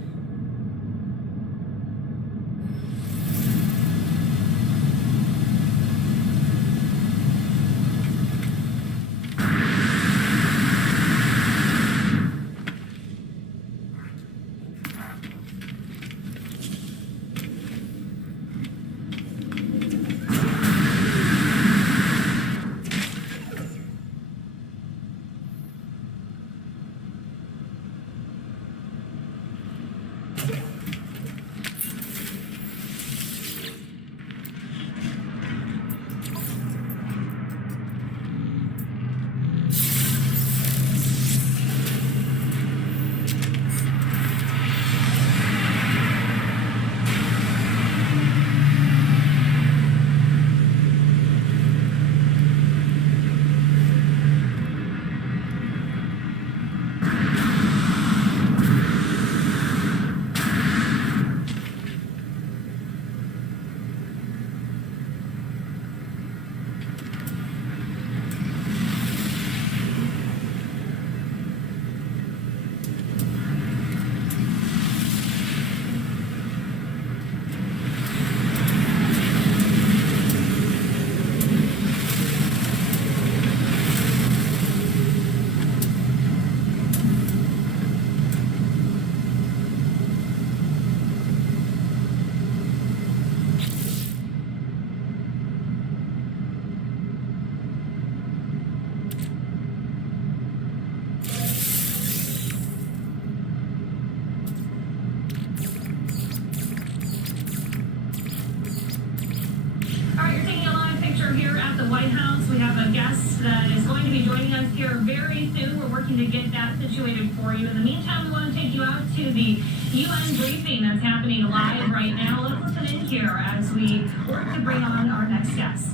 Here at the White House, we have a guest that is going to be joining us here very soon. We're working to get that situated for you. In the meantime, we want to take you out to the UN briefing that's happening live right now. Let's listen in here as we work to bring on our next guest.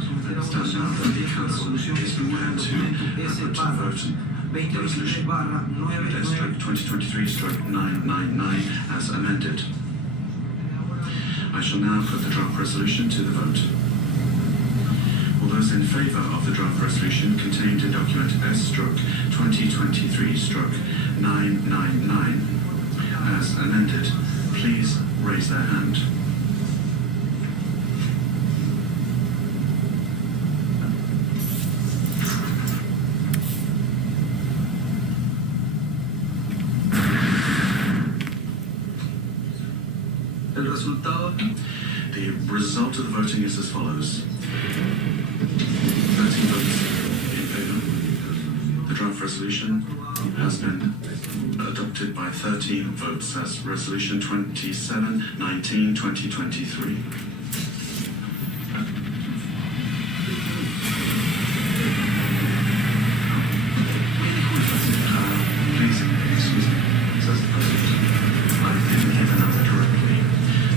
Stand now that the Council is prepared to put to vote the resolution UNIDES-2023/999 as amended. I shall now put the draft resolution to the vote. All those in favour of the draft resolution contained in document S/2023/999 as amended, please raise their hand. The result of the voting is as follows. 13 votes in favour. The draft resolution has been adopted by 13 votes as Resolution 2719/2023. Please excuse me, says the President. I didn't hear the number correctly.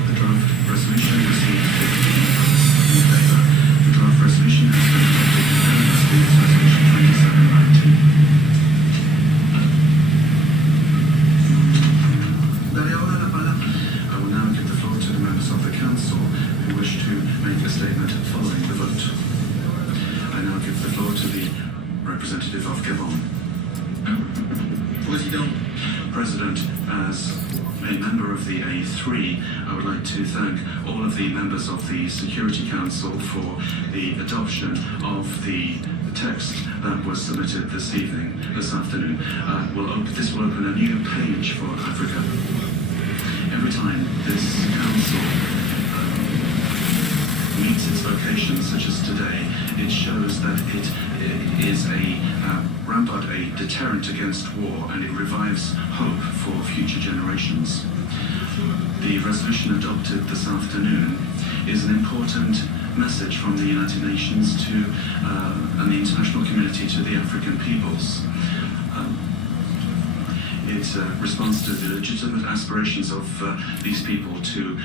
The draft resolution received 15 votes in favour. The draft resolution has been adopted unanimously as Resolution 2719. I will now give the floor to the members of the Council who wish to make a statement following the vote. I now give the floor to the representative of Gabon. President, as a member of the A3, I would like to thank all of the members of the Security Council for the adoption of the text that was submitted this afternoon. This will open a new page for Africa. Every time this council meets its vocation, such as today, it shows that it is a rampart, a deterrent against war, and it revives hope for future generations. The resolution adopted this afternoon is an important message from the United Nations to and the international community to the African peoples. It responds to the legitimate aspirations of these people to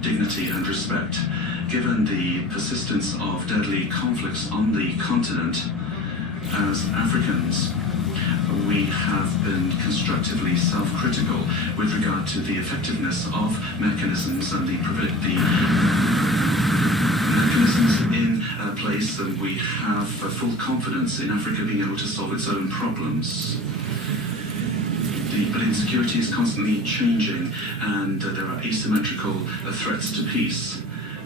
dignity and respect. Given the persistence of deadly conflicts on the continent, as Africans, we have been constructively self-critical with regard to the effectiveness of mechanisms and the mechanisms in place, and we have full confidence in Africa being able to solve its own problems. But insecurity is constantly changing, and there are asymmetrical threats to peace,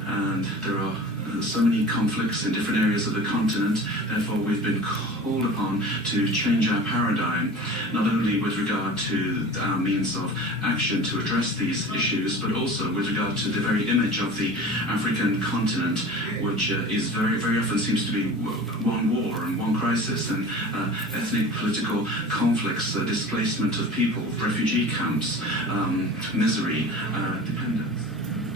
and there are so many conflicts in different areas of the continent. Therefore, we've been called upon to change our paradigm, not only with regard to our means of action to address these issues, but also with regard to the very image of the African continent, which is very, very often seems to be one war and one crisis, and ethnic political conflicts, displacement of people, refugee camps, misery, dependence.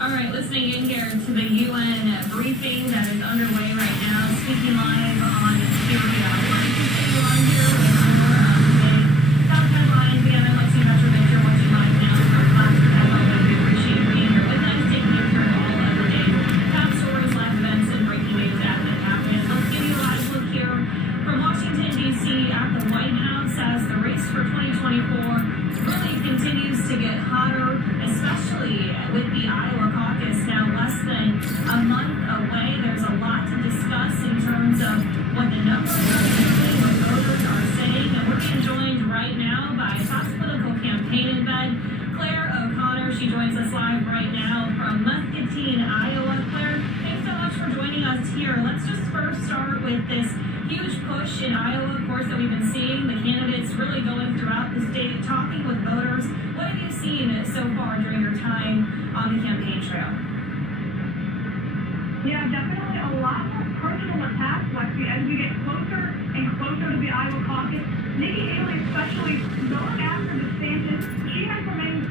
All right, listening in here to the UN briefing that is underway right now, speaking live on Syria. We're going to continue on here with more of today's top headlines. Again, I'm Lexi Metro that you're watching live now. For last headline, we appreciate you being here with us, taking you through all of the day's top stories, live events, and breaking news as it happens. Let's give you a live look here from Washington, D.C. at the White House as the race for 2024 really continues to get hotter, especially with the Iowa caucus now less than a month away. There's a lot to discuss in terms of what the numbers are saying, what voters are saying, and we're being joined right now by Fox Political Campaign embed, Claire O'Connor. She joins us live right now from Muscatine, Iowa. Claire, thanks so much for joining us here. Let's just first start with this huge push in Iowa, of course, that we've been seeing. The candidates really going throughout the state, talking with voters. What have you seen so far during your time on the campaign trail? Yeah, definitely a lot more personal attacks, Lexi, as we get closer and closer to the Iowa caucus. Nikki Haley especially going after DeSantis. She has remained,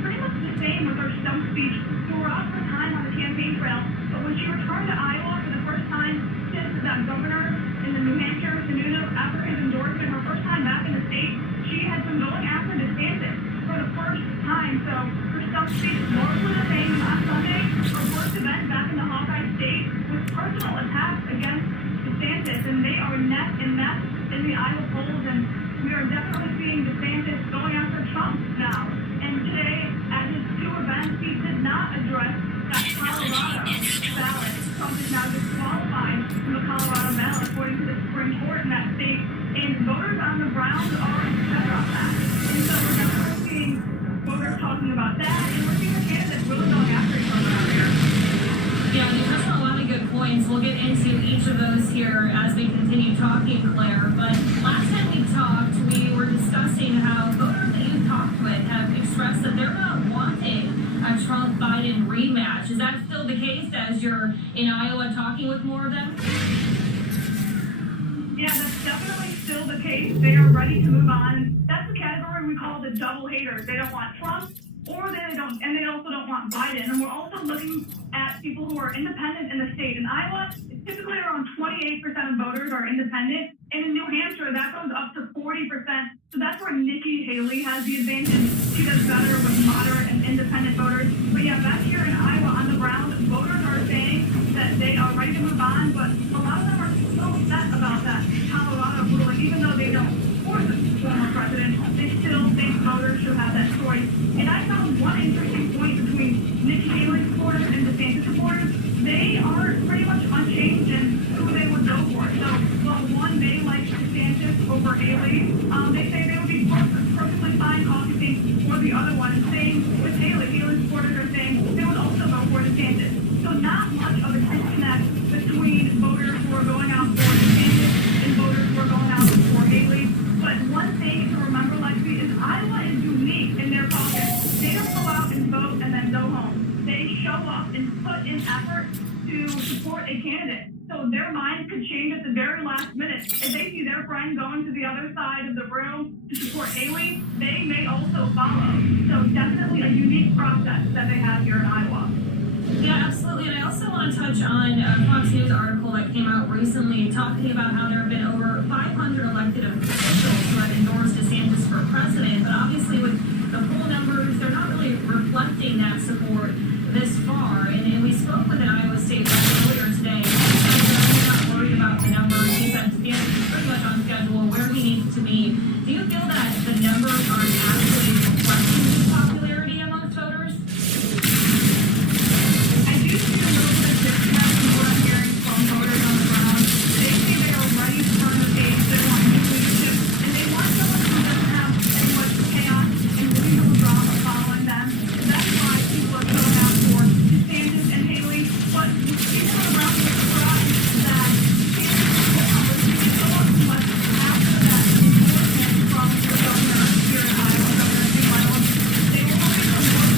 pretty much the same with her stump speech throughout her time on the campaign trail. But when she returned to Iowa for the first time since that governor in the New Hampshire, Sununu, after his endorsement, her first time back in the state, she has been going after DeSantis for the first time. So her stump speech is largely the same. Last Sunday, her first event back in the Hawkeye State was personal attacks against DeSantis, and they are neck and neck in the Iowa polls, and we are definitely seeing DeSantis going after Trump now. And today, at his two events, he did not address that Colorado ballot. Trump is now disqualified from the Colorado ballot, according to the Supreme Court in that state, and voters on the ground are upset about that. And so we're definitely seeing voters talking about that, and we're seeing the candidates really going after each other out here. Yeah, you touched on a lot of good points. We'll get into each of those here as we continue talking, Claire. But last time we talked, we were discussing how voters that you talked with have expressed that they're not wanting a Trump-Biden rematch. Is that still the case as you're in Iowa talking with more of them? Yeah, that's definitely still the case. They are ready to move on. That's the category we call the double haters. They don't want Trump, or they don't, and they also don't want Biden. And we're also looking at people who are independent in the state. In Iowa, typically around 28% of voters are independent. And in New Hampshire, that goes up to 40%. So that's where Nikki Haley has the advantage. She does better with moderate and independent voters. But yeah, back here in Iowa on the ground, voters are saying that they are ready to move on, but a lot of them are so upset about that Colorado ruling, even though they don't support the former president. They still think voters should have that choice. And I found one interesting point between Nikki Haley supporters and DeSantis supporters. They are pretty much unchanged in who they would go for. So while one may like DeSantis over Haley, they say they would be perfectly fine caucusing for the other one. Same with Haley. Haley supporters are saying they would also vote for DeSantis. So not much of a disconnect between voters who are going out for DeSantis and voters who are going out for Haley. But one thing to remember, Lexi, is Iowa is unique in their caucus. They don't go out and vote and then go home. They show up and put in effort to support a candidate. So their minds could change at the very last minute. If they see their friend going to the other side of the room to support Haley, they may also follow. So definitely a unique process that they have here in Iowa. Yeah, absolutely. And I also want to touch on a Fox News article that came out recently talking about how there have been over 500 elected officials who have endorsed DeSantis for president. But obviously with the poll numbers, they're not really reflecting that support this far. And we spoke with an Iowa State rep earlier today. He's not worried about the numbers. He said DeSantis is pretty much on schedule where he needs to be to Do you feel that the numbers are actually reflecting the popularity amongst voters? I do see a little bit of disconnect from what I'm hearing from voters on the ground. They say they are ready to turn the page. They want new leadership, and they want someone who doesn't have as much chaos and legal drama following them. And that's why people are going out for DeSantis and Haley. But people on the ground are surprised that DeSantis was so much after that endorsement from the governor here in Iowa, Governor Steve Iowa. They were hoping for more.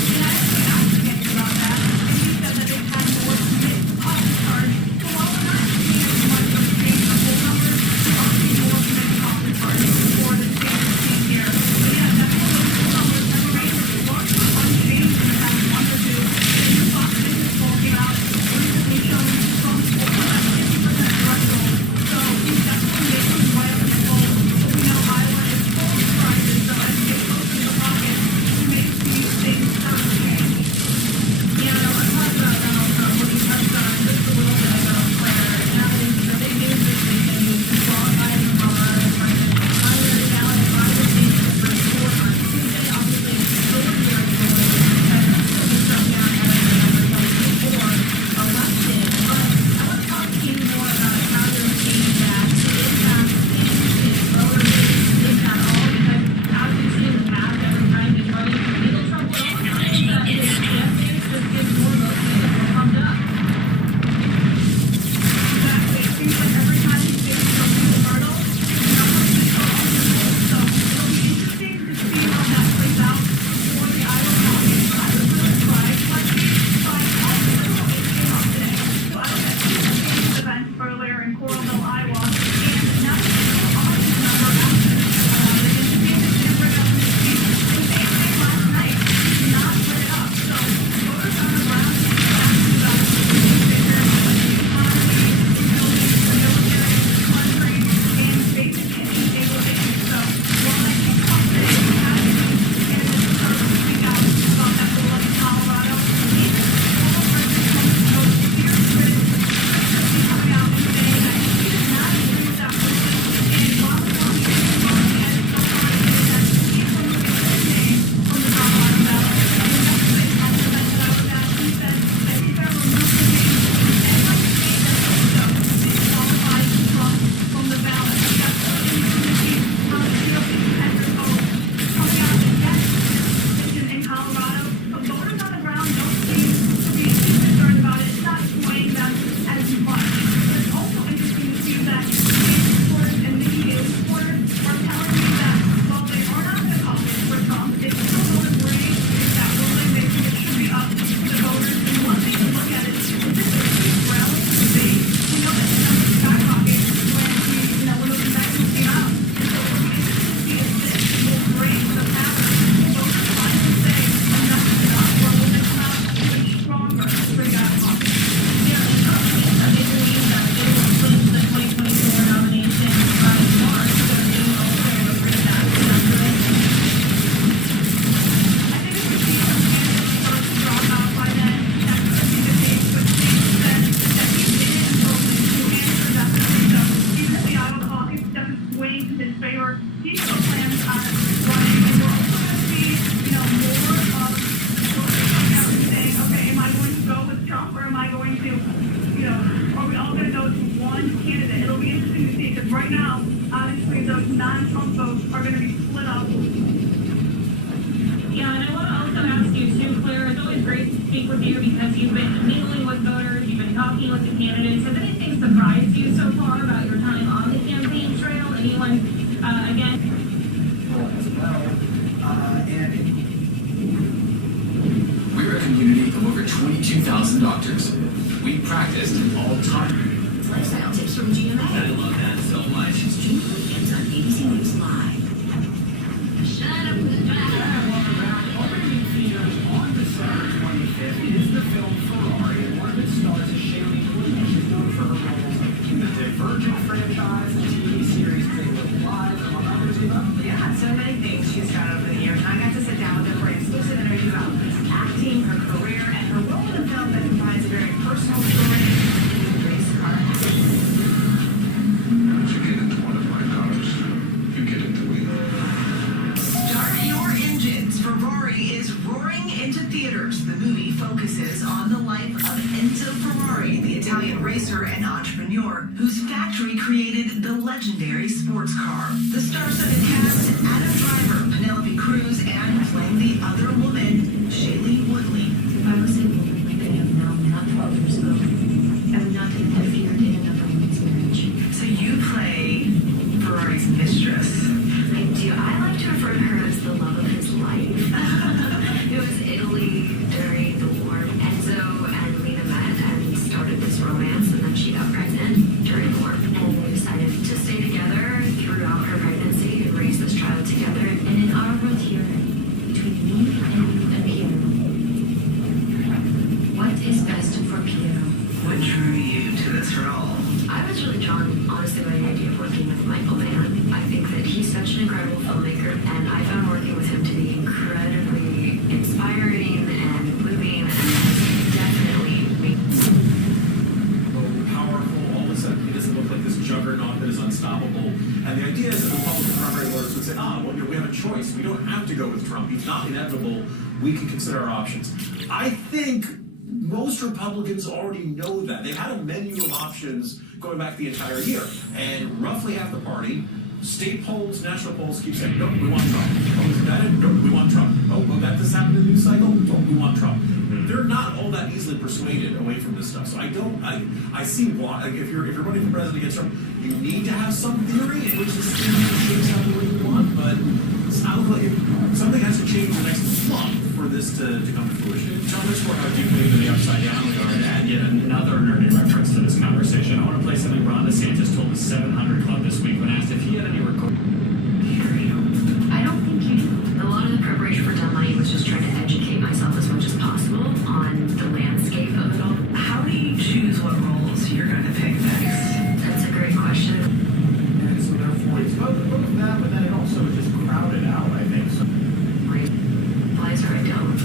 And I actually asked him about that, and he said that they've had more committed coffee cards. So while we're not seeing as much of a change in poll numbers, we are seeing more committed coffee cards for the DeSantis team here. But yeah, definitely those poll numbers have remained largely unchanged in the past month or two. And the Fox Business poll came out recently showing Trump over that 50% threshold. So he's definitely making his way up in the polls. But we know Iowa is full of surprises, so as we get closer to the caucus, we may see things start to change. Yeah, no, let's talk about Donald Trump. What you touched on just a little bit ago, Claire. That is the big news this weekend. He was qualified in Colorado for the primary ballot by the state Supreme Court on Tuesday. Obviously, it's still here in Georgia because it's still been struck down by the numbers like before election. But I want to talk to you more about how you're seeing that impact in voter base, impact all, because as we've seen in the past, every time he's running for legal trouble, it also means that his death base just gets more motivated and pumped up. Exactly. It seems like every time he faces a legal hurdle, the numbers just go up and up. So it'll be interesting to see how that plays out for the Iowa caucus. I was really surprised by how little it came up today. So I was at two Kansas events earlier in Coralville, Iowa, and now that people are this number after the DeSantis didn't bring up his speech, and same thing last night. He did not bring it up. So voters on the ground are asking about the economy, the military, the country, and basically being able to end. So while I think Trump today has candidates start to speak out about that rule in Colorado, even former President Trump's most fierce critics are coming out and saying that he does not agree with that ruling. And while the Trump is looking at it so hard, that he's removing his name from the Colorado ballot. And yesterday, Trump presented out with that. He said that he's going to remove the name from every state that shows up disqualified Trump from the ballot. That's really interesting to see how the GOP has their vote coming out against this decision in Colorado. But voters on the ground don't seem to be too concerned about it. It's not swaying them as much. But it's also interesting to see that DeSantis supporters and Nikki Haley supporters are telling me that while they are not going to caucus for Trump, they still don't agree with that ruling. They think it should be up to the voters. And one thing to look at is this a huge rally to the base. We know that the numbers skyrocket when the connections came out. And so it'll be interesting to see if this will break the pattern. Will voters finally say enough is enough, or will they come out even stronger to bring out caucus? Yeah, it does seem that they believe that they will clinch the 2024 nomination by March, so they will also bring back the numbers. I think if we see some candidates start to drop out by then, that could be the case. But Steve said that he didn't vote to answer definitely. So even if the Iowa caucus doesn't swing in his favor, he still plans on running. And we're also going to see, more of voters coming out and saying, okay, am I going to go with Trump or am I going to, are we all going to go to one candidate? It'll be interesting to see because right now, obviously, those non-Trump votes are going to be split up. Yeah, and I want to also ask you too, Claire, it's always great to speak with you because you've been mingling with voters, you've been talking with the candidates. Has anything surprised you so far about your time on the campaign trail? Anyone, again? As well, and We're a community of over 22,000 doctors. We practiced all time. Lifestyle tips from GMA. I love that so much. Stream weekends on ABC News Live. Shut up with the welcome back. Opening in theaters on December 25th is the film Ferrari, and one of its stars is Shailene Woodley. She's known for her roles in the Divergent franchise, the TV series Big Little Lies, among others. Yeah, so many things she's done over the years. I got to sit down with her for an exclusive interview about acting, her career, and her role in a film that combines a very personal story with race car. Once you get into one of my cars, you get into theaters, the movie focuses on the life of Enzo Ferrari, the Italian racer and entrepreneur whose factory created the legendary sports car. The star-studded cast: Adam Driver, Penelope Cruz, and playing the other woman, Shailene Woodley. If I was single, like I am now, not 12 years ago, I would not have interfered in another woman's marriage. So you play Ferrari's mistress. I do. I like to refer to her as the love of his life. It was Italy during the war. Enzo and Lena met and started this romance, and then she got pregnant during the war. And they decided to stay together throughout her pregnancy and raise this child together. And in our world here, between me and Piero, what is best for Piero? What drew you to this role? I was really drawn, honestly, by the idea of working with Michael Mann. I think that he's such an incredible filmmaker, and I found working with him to be incredibly inspiring and moving, and definitely Powerful. All of a sudden, he doesn't look like this juggernaut that is unstoppable. And the idea is that Republican primary voters would say, well, we have a choice. We don't have to go with Trump. He's not inevitable. We can consider our options. I think most Republicans already know that. They've had a menu of options going back the entire year. And roughly half the party, state polls, national polls keep saying, no, we want Trump. Oh, is that it? No, we want Trump. Oh, will that just happen in the news cycle? No, we want Trump. They're not all that easily persuaded away from this stuff. So I see why, like, if you're running for president against Trump, you need to have some theory in which this thing shapes out the way you want, but it's not like something has to change the next month for this to come to fruition. Tell me more how deeply into the upside down we are to add yet another nerdy reference to this conversation. I want to play something Ron DeSantis told the 700 Club this week when asked if he had any regret. I don't think you do. A lot of the preparation for Dumb Money was just trying to educate myself as much as possible on the landscape of it all. How do you choose what roles you're going to pick next? That's a great question. And so therefore, it's both of that, but then it also just crowded out, I think. So Lies or I don't.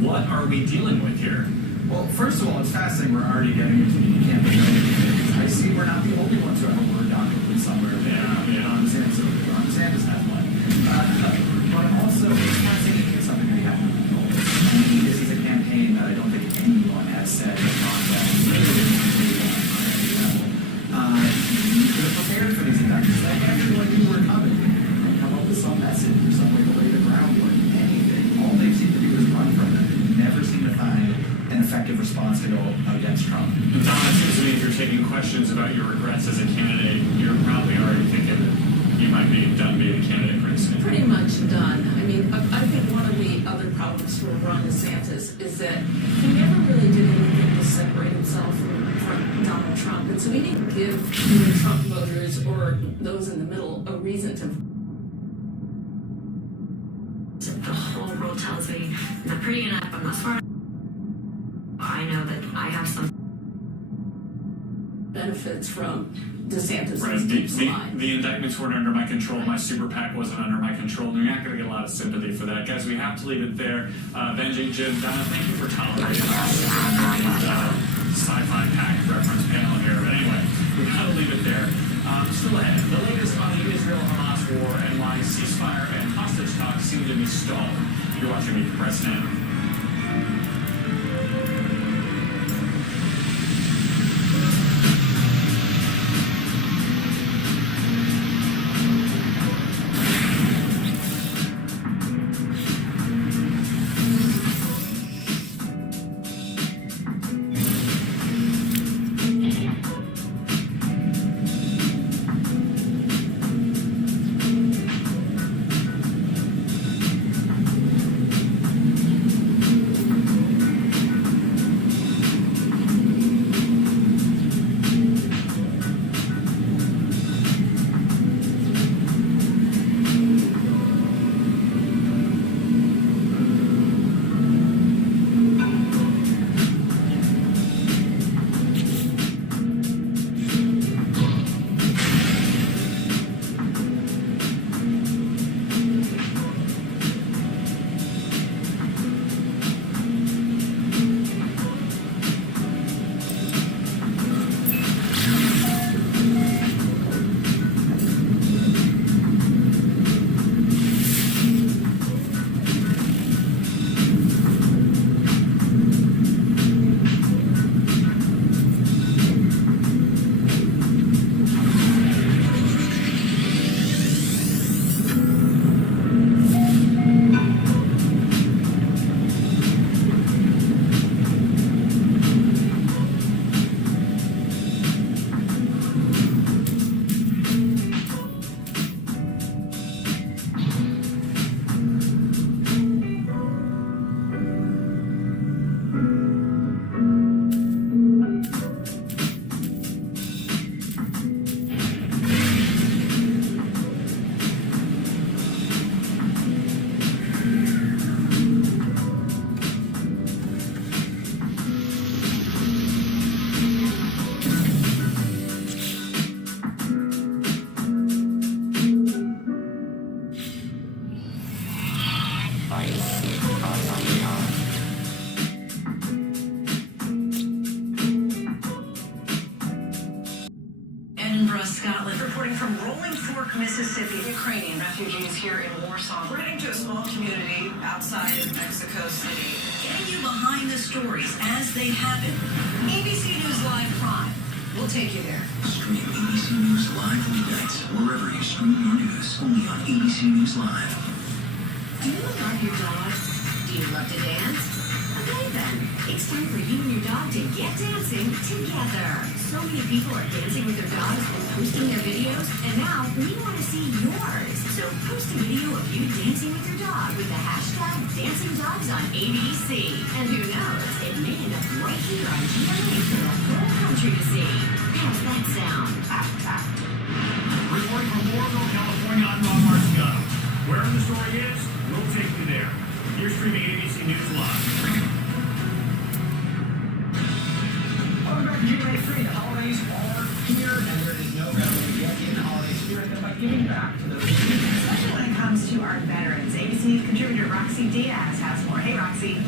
What are we dealing with here? Well, first of all, it's fascinating we're already getting into the campaign. I see we're not the only ones who have a Word document somewhere. Ron DeSantis has one. But also, it's fascinating to get something that happened with Noel. This is a campaign that I don't think anyone has said has gone down really on any level. You could have prepared for these indictments. Like everyone knew were coming. Come up with some message or some way to lay the groundwork. Anything. All they seem to do is run from it. Never seem to find an effective response to go against Trump. Don, it seems to me if you're taking questions about your regrets as a candidate, you're probably already thinking that you might be done being a candidate pretty soon. Pretty much done. I mean, I think one of the other problems for Ron DeSantis is that he never really did anything to separate himself from Donald Trump. And so he didn't give either Trump voters or those in the middle a reason to. The whole world tells me I'm not pretty enough, I'm not smart. I know that I have some benefits from DeSantis. Right. The indictments weren't under my control. My super PAC wasn't under my control. You're not going to get a lot of sympathy for that. Guys, we have to leave it there. Benji, Jim, Donna, thank you for tolerating our sci-fi PAC reference panel here. But anyway, we got to leave it there. Still ahead, the latest on the Israel-Hamas war and why ceasefire and hostage talks seem to be stalled. You're watching Meet the Press Now. Edinburgh, Scotland. Reporting from Rolling Fork, Mississippi. Ukrainian refugees here in Warsaw, running to a small community outside of Mexico City. Getting you behind the stories as they happen. ABC News Live Prime. We'll take you there. Stream ABC News Live weeknights wherever you stream your news. Only on ABC News Live. Do you love your dog? Do you love to dance? Okay then, it's time for you and your dog to get dancing together. So many people are dancing with their dogs and posting their videos, and now we want to see yours. So post a video of you dancing with your dog with the hashtag DancingDogs on ABC. And who knows, it may end up right here on GMA for the whole country to see. How's that sound? Reporting from Warville, California, I'm Rob Marciano. Wherever the story is, we'll take you there. You're streaming ABC News Live. Welcome back to GMA 3. The holidays are here, and there is no better way to get in the holiday spirit than by giving back to those who need it. Especially when it comes to our veterans. ABC contributor Roxy Diaz has more. Hey, Roxy.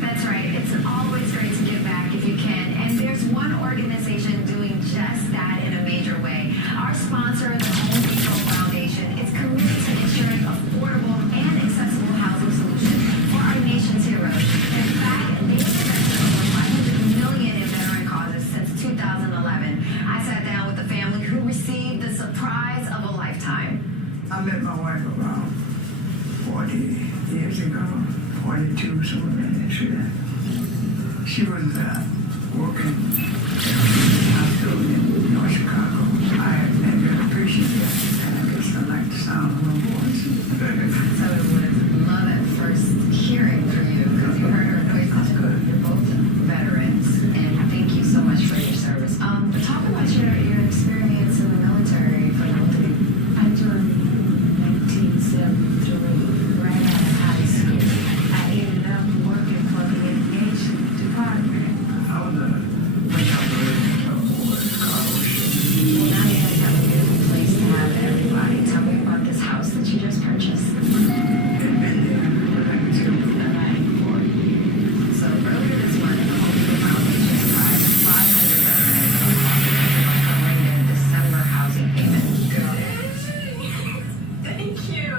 That's right. It's always great to give back if you can. And there's one organization doing just that in a major way. Our sponsor, the Home Depot Foundation, is committed to ensuring affordable and accessible housing solutions for our nation's heroes. In fact, they've invested over $500 million in veteran causes since 2011. I sat down with the family who received the surprise of a lifetime. I met my wife about 40 years ago, 42, somewhere in that shit. She was working in a hospital in North Chicago. I never appreciated it, and I guess I like the sound of her voice. So it was love at first hearing from you, because you heard her voice. That's good. You're both veterans, and thank you so much for your service. Talk about your experience in the military for both of you. I joined in 1973, right out of high school. I ended up working for the aviation department. I was a Well, now you guys have a beautiful place to have everybody. Tell me about this house that you just purchased. So earlier this month, the Home Depot Foundation provided 500 veterans a December housing payment. Thank you.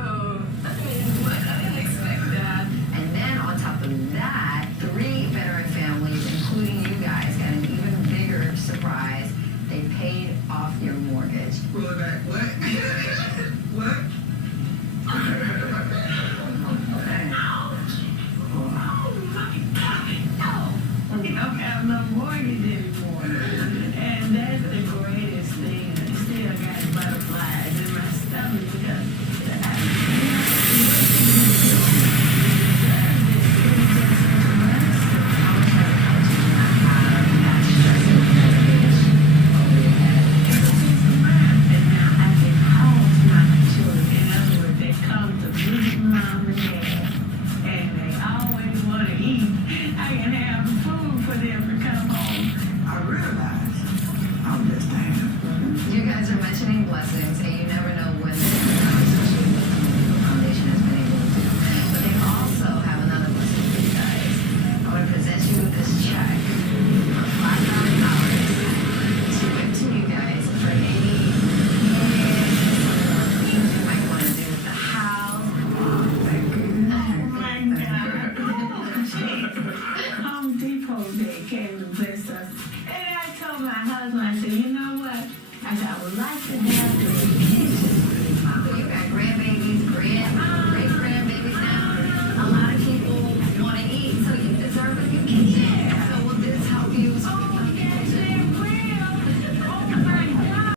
I mean, what? I didn't expect that. And then on top of that, 3 veteran families, including you guys, got an even bigger surprise. They paid off your mortgage. Roll it back. What? What? We don't have no mortgage anymore. And that's the greatest thing. I still got butterflies in my stomach because they come to visit mom and dad, and they always want to eat. I can have food for them to come home. I realized I'm just damn. You guys are mentioning blessings.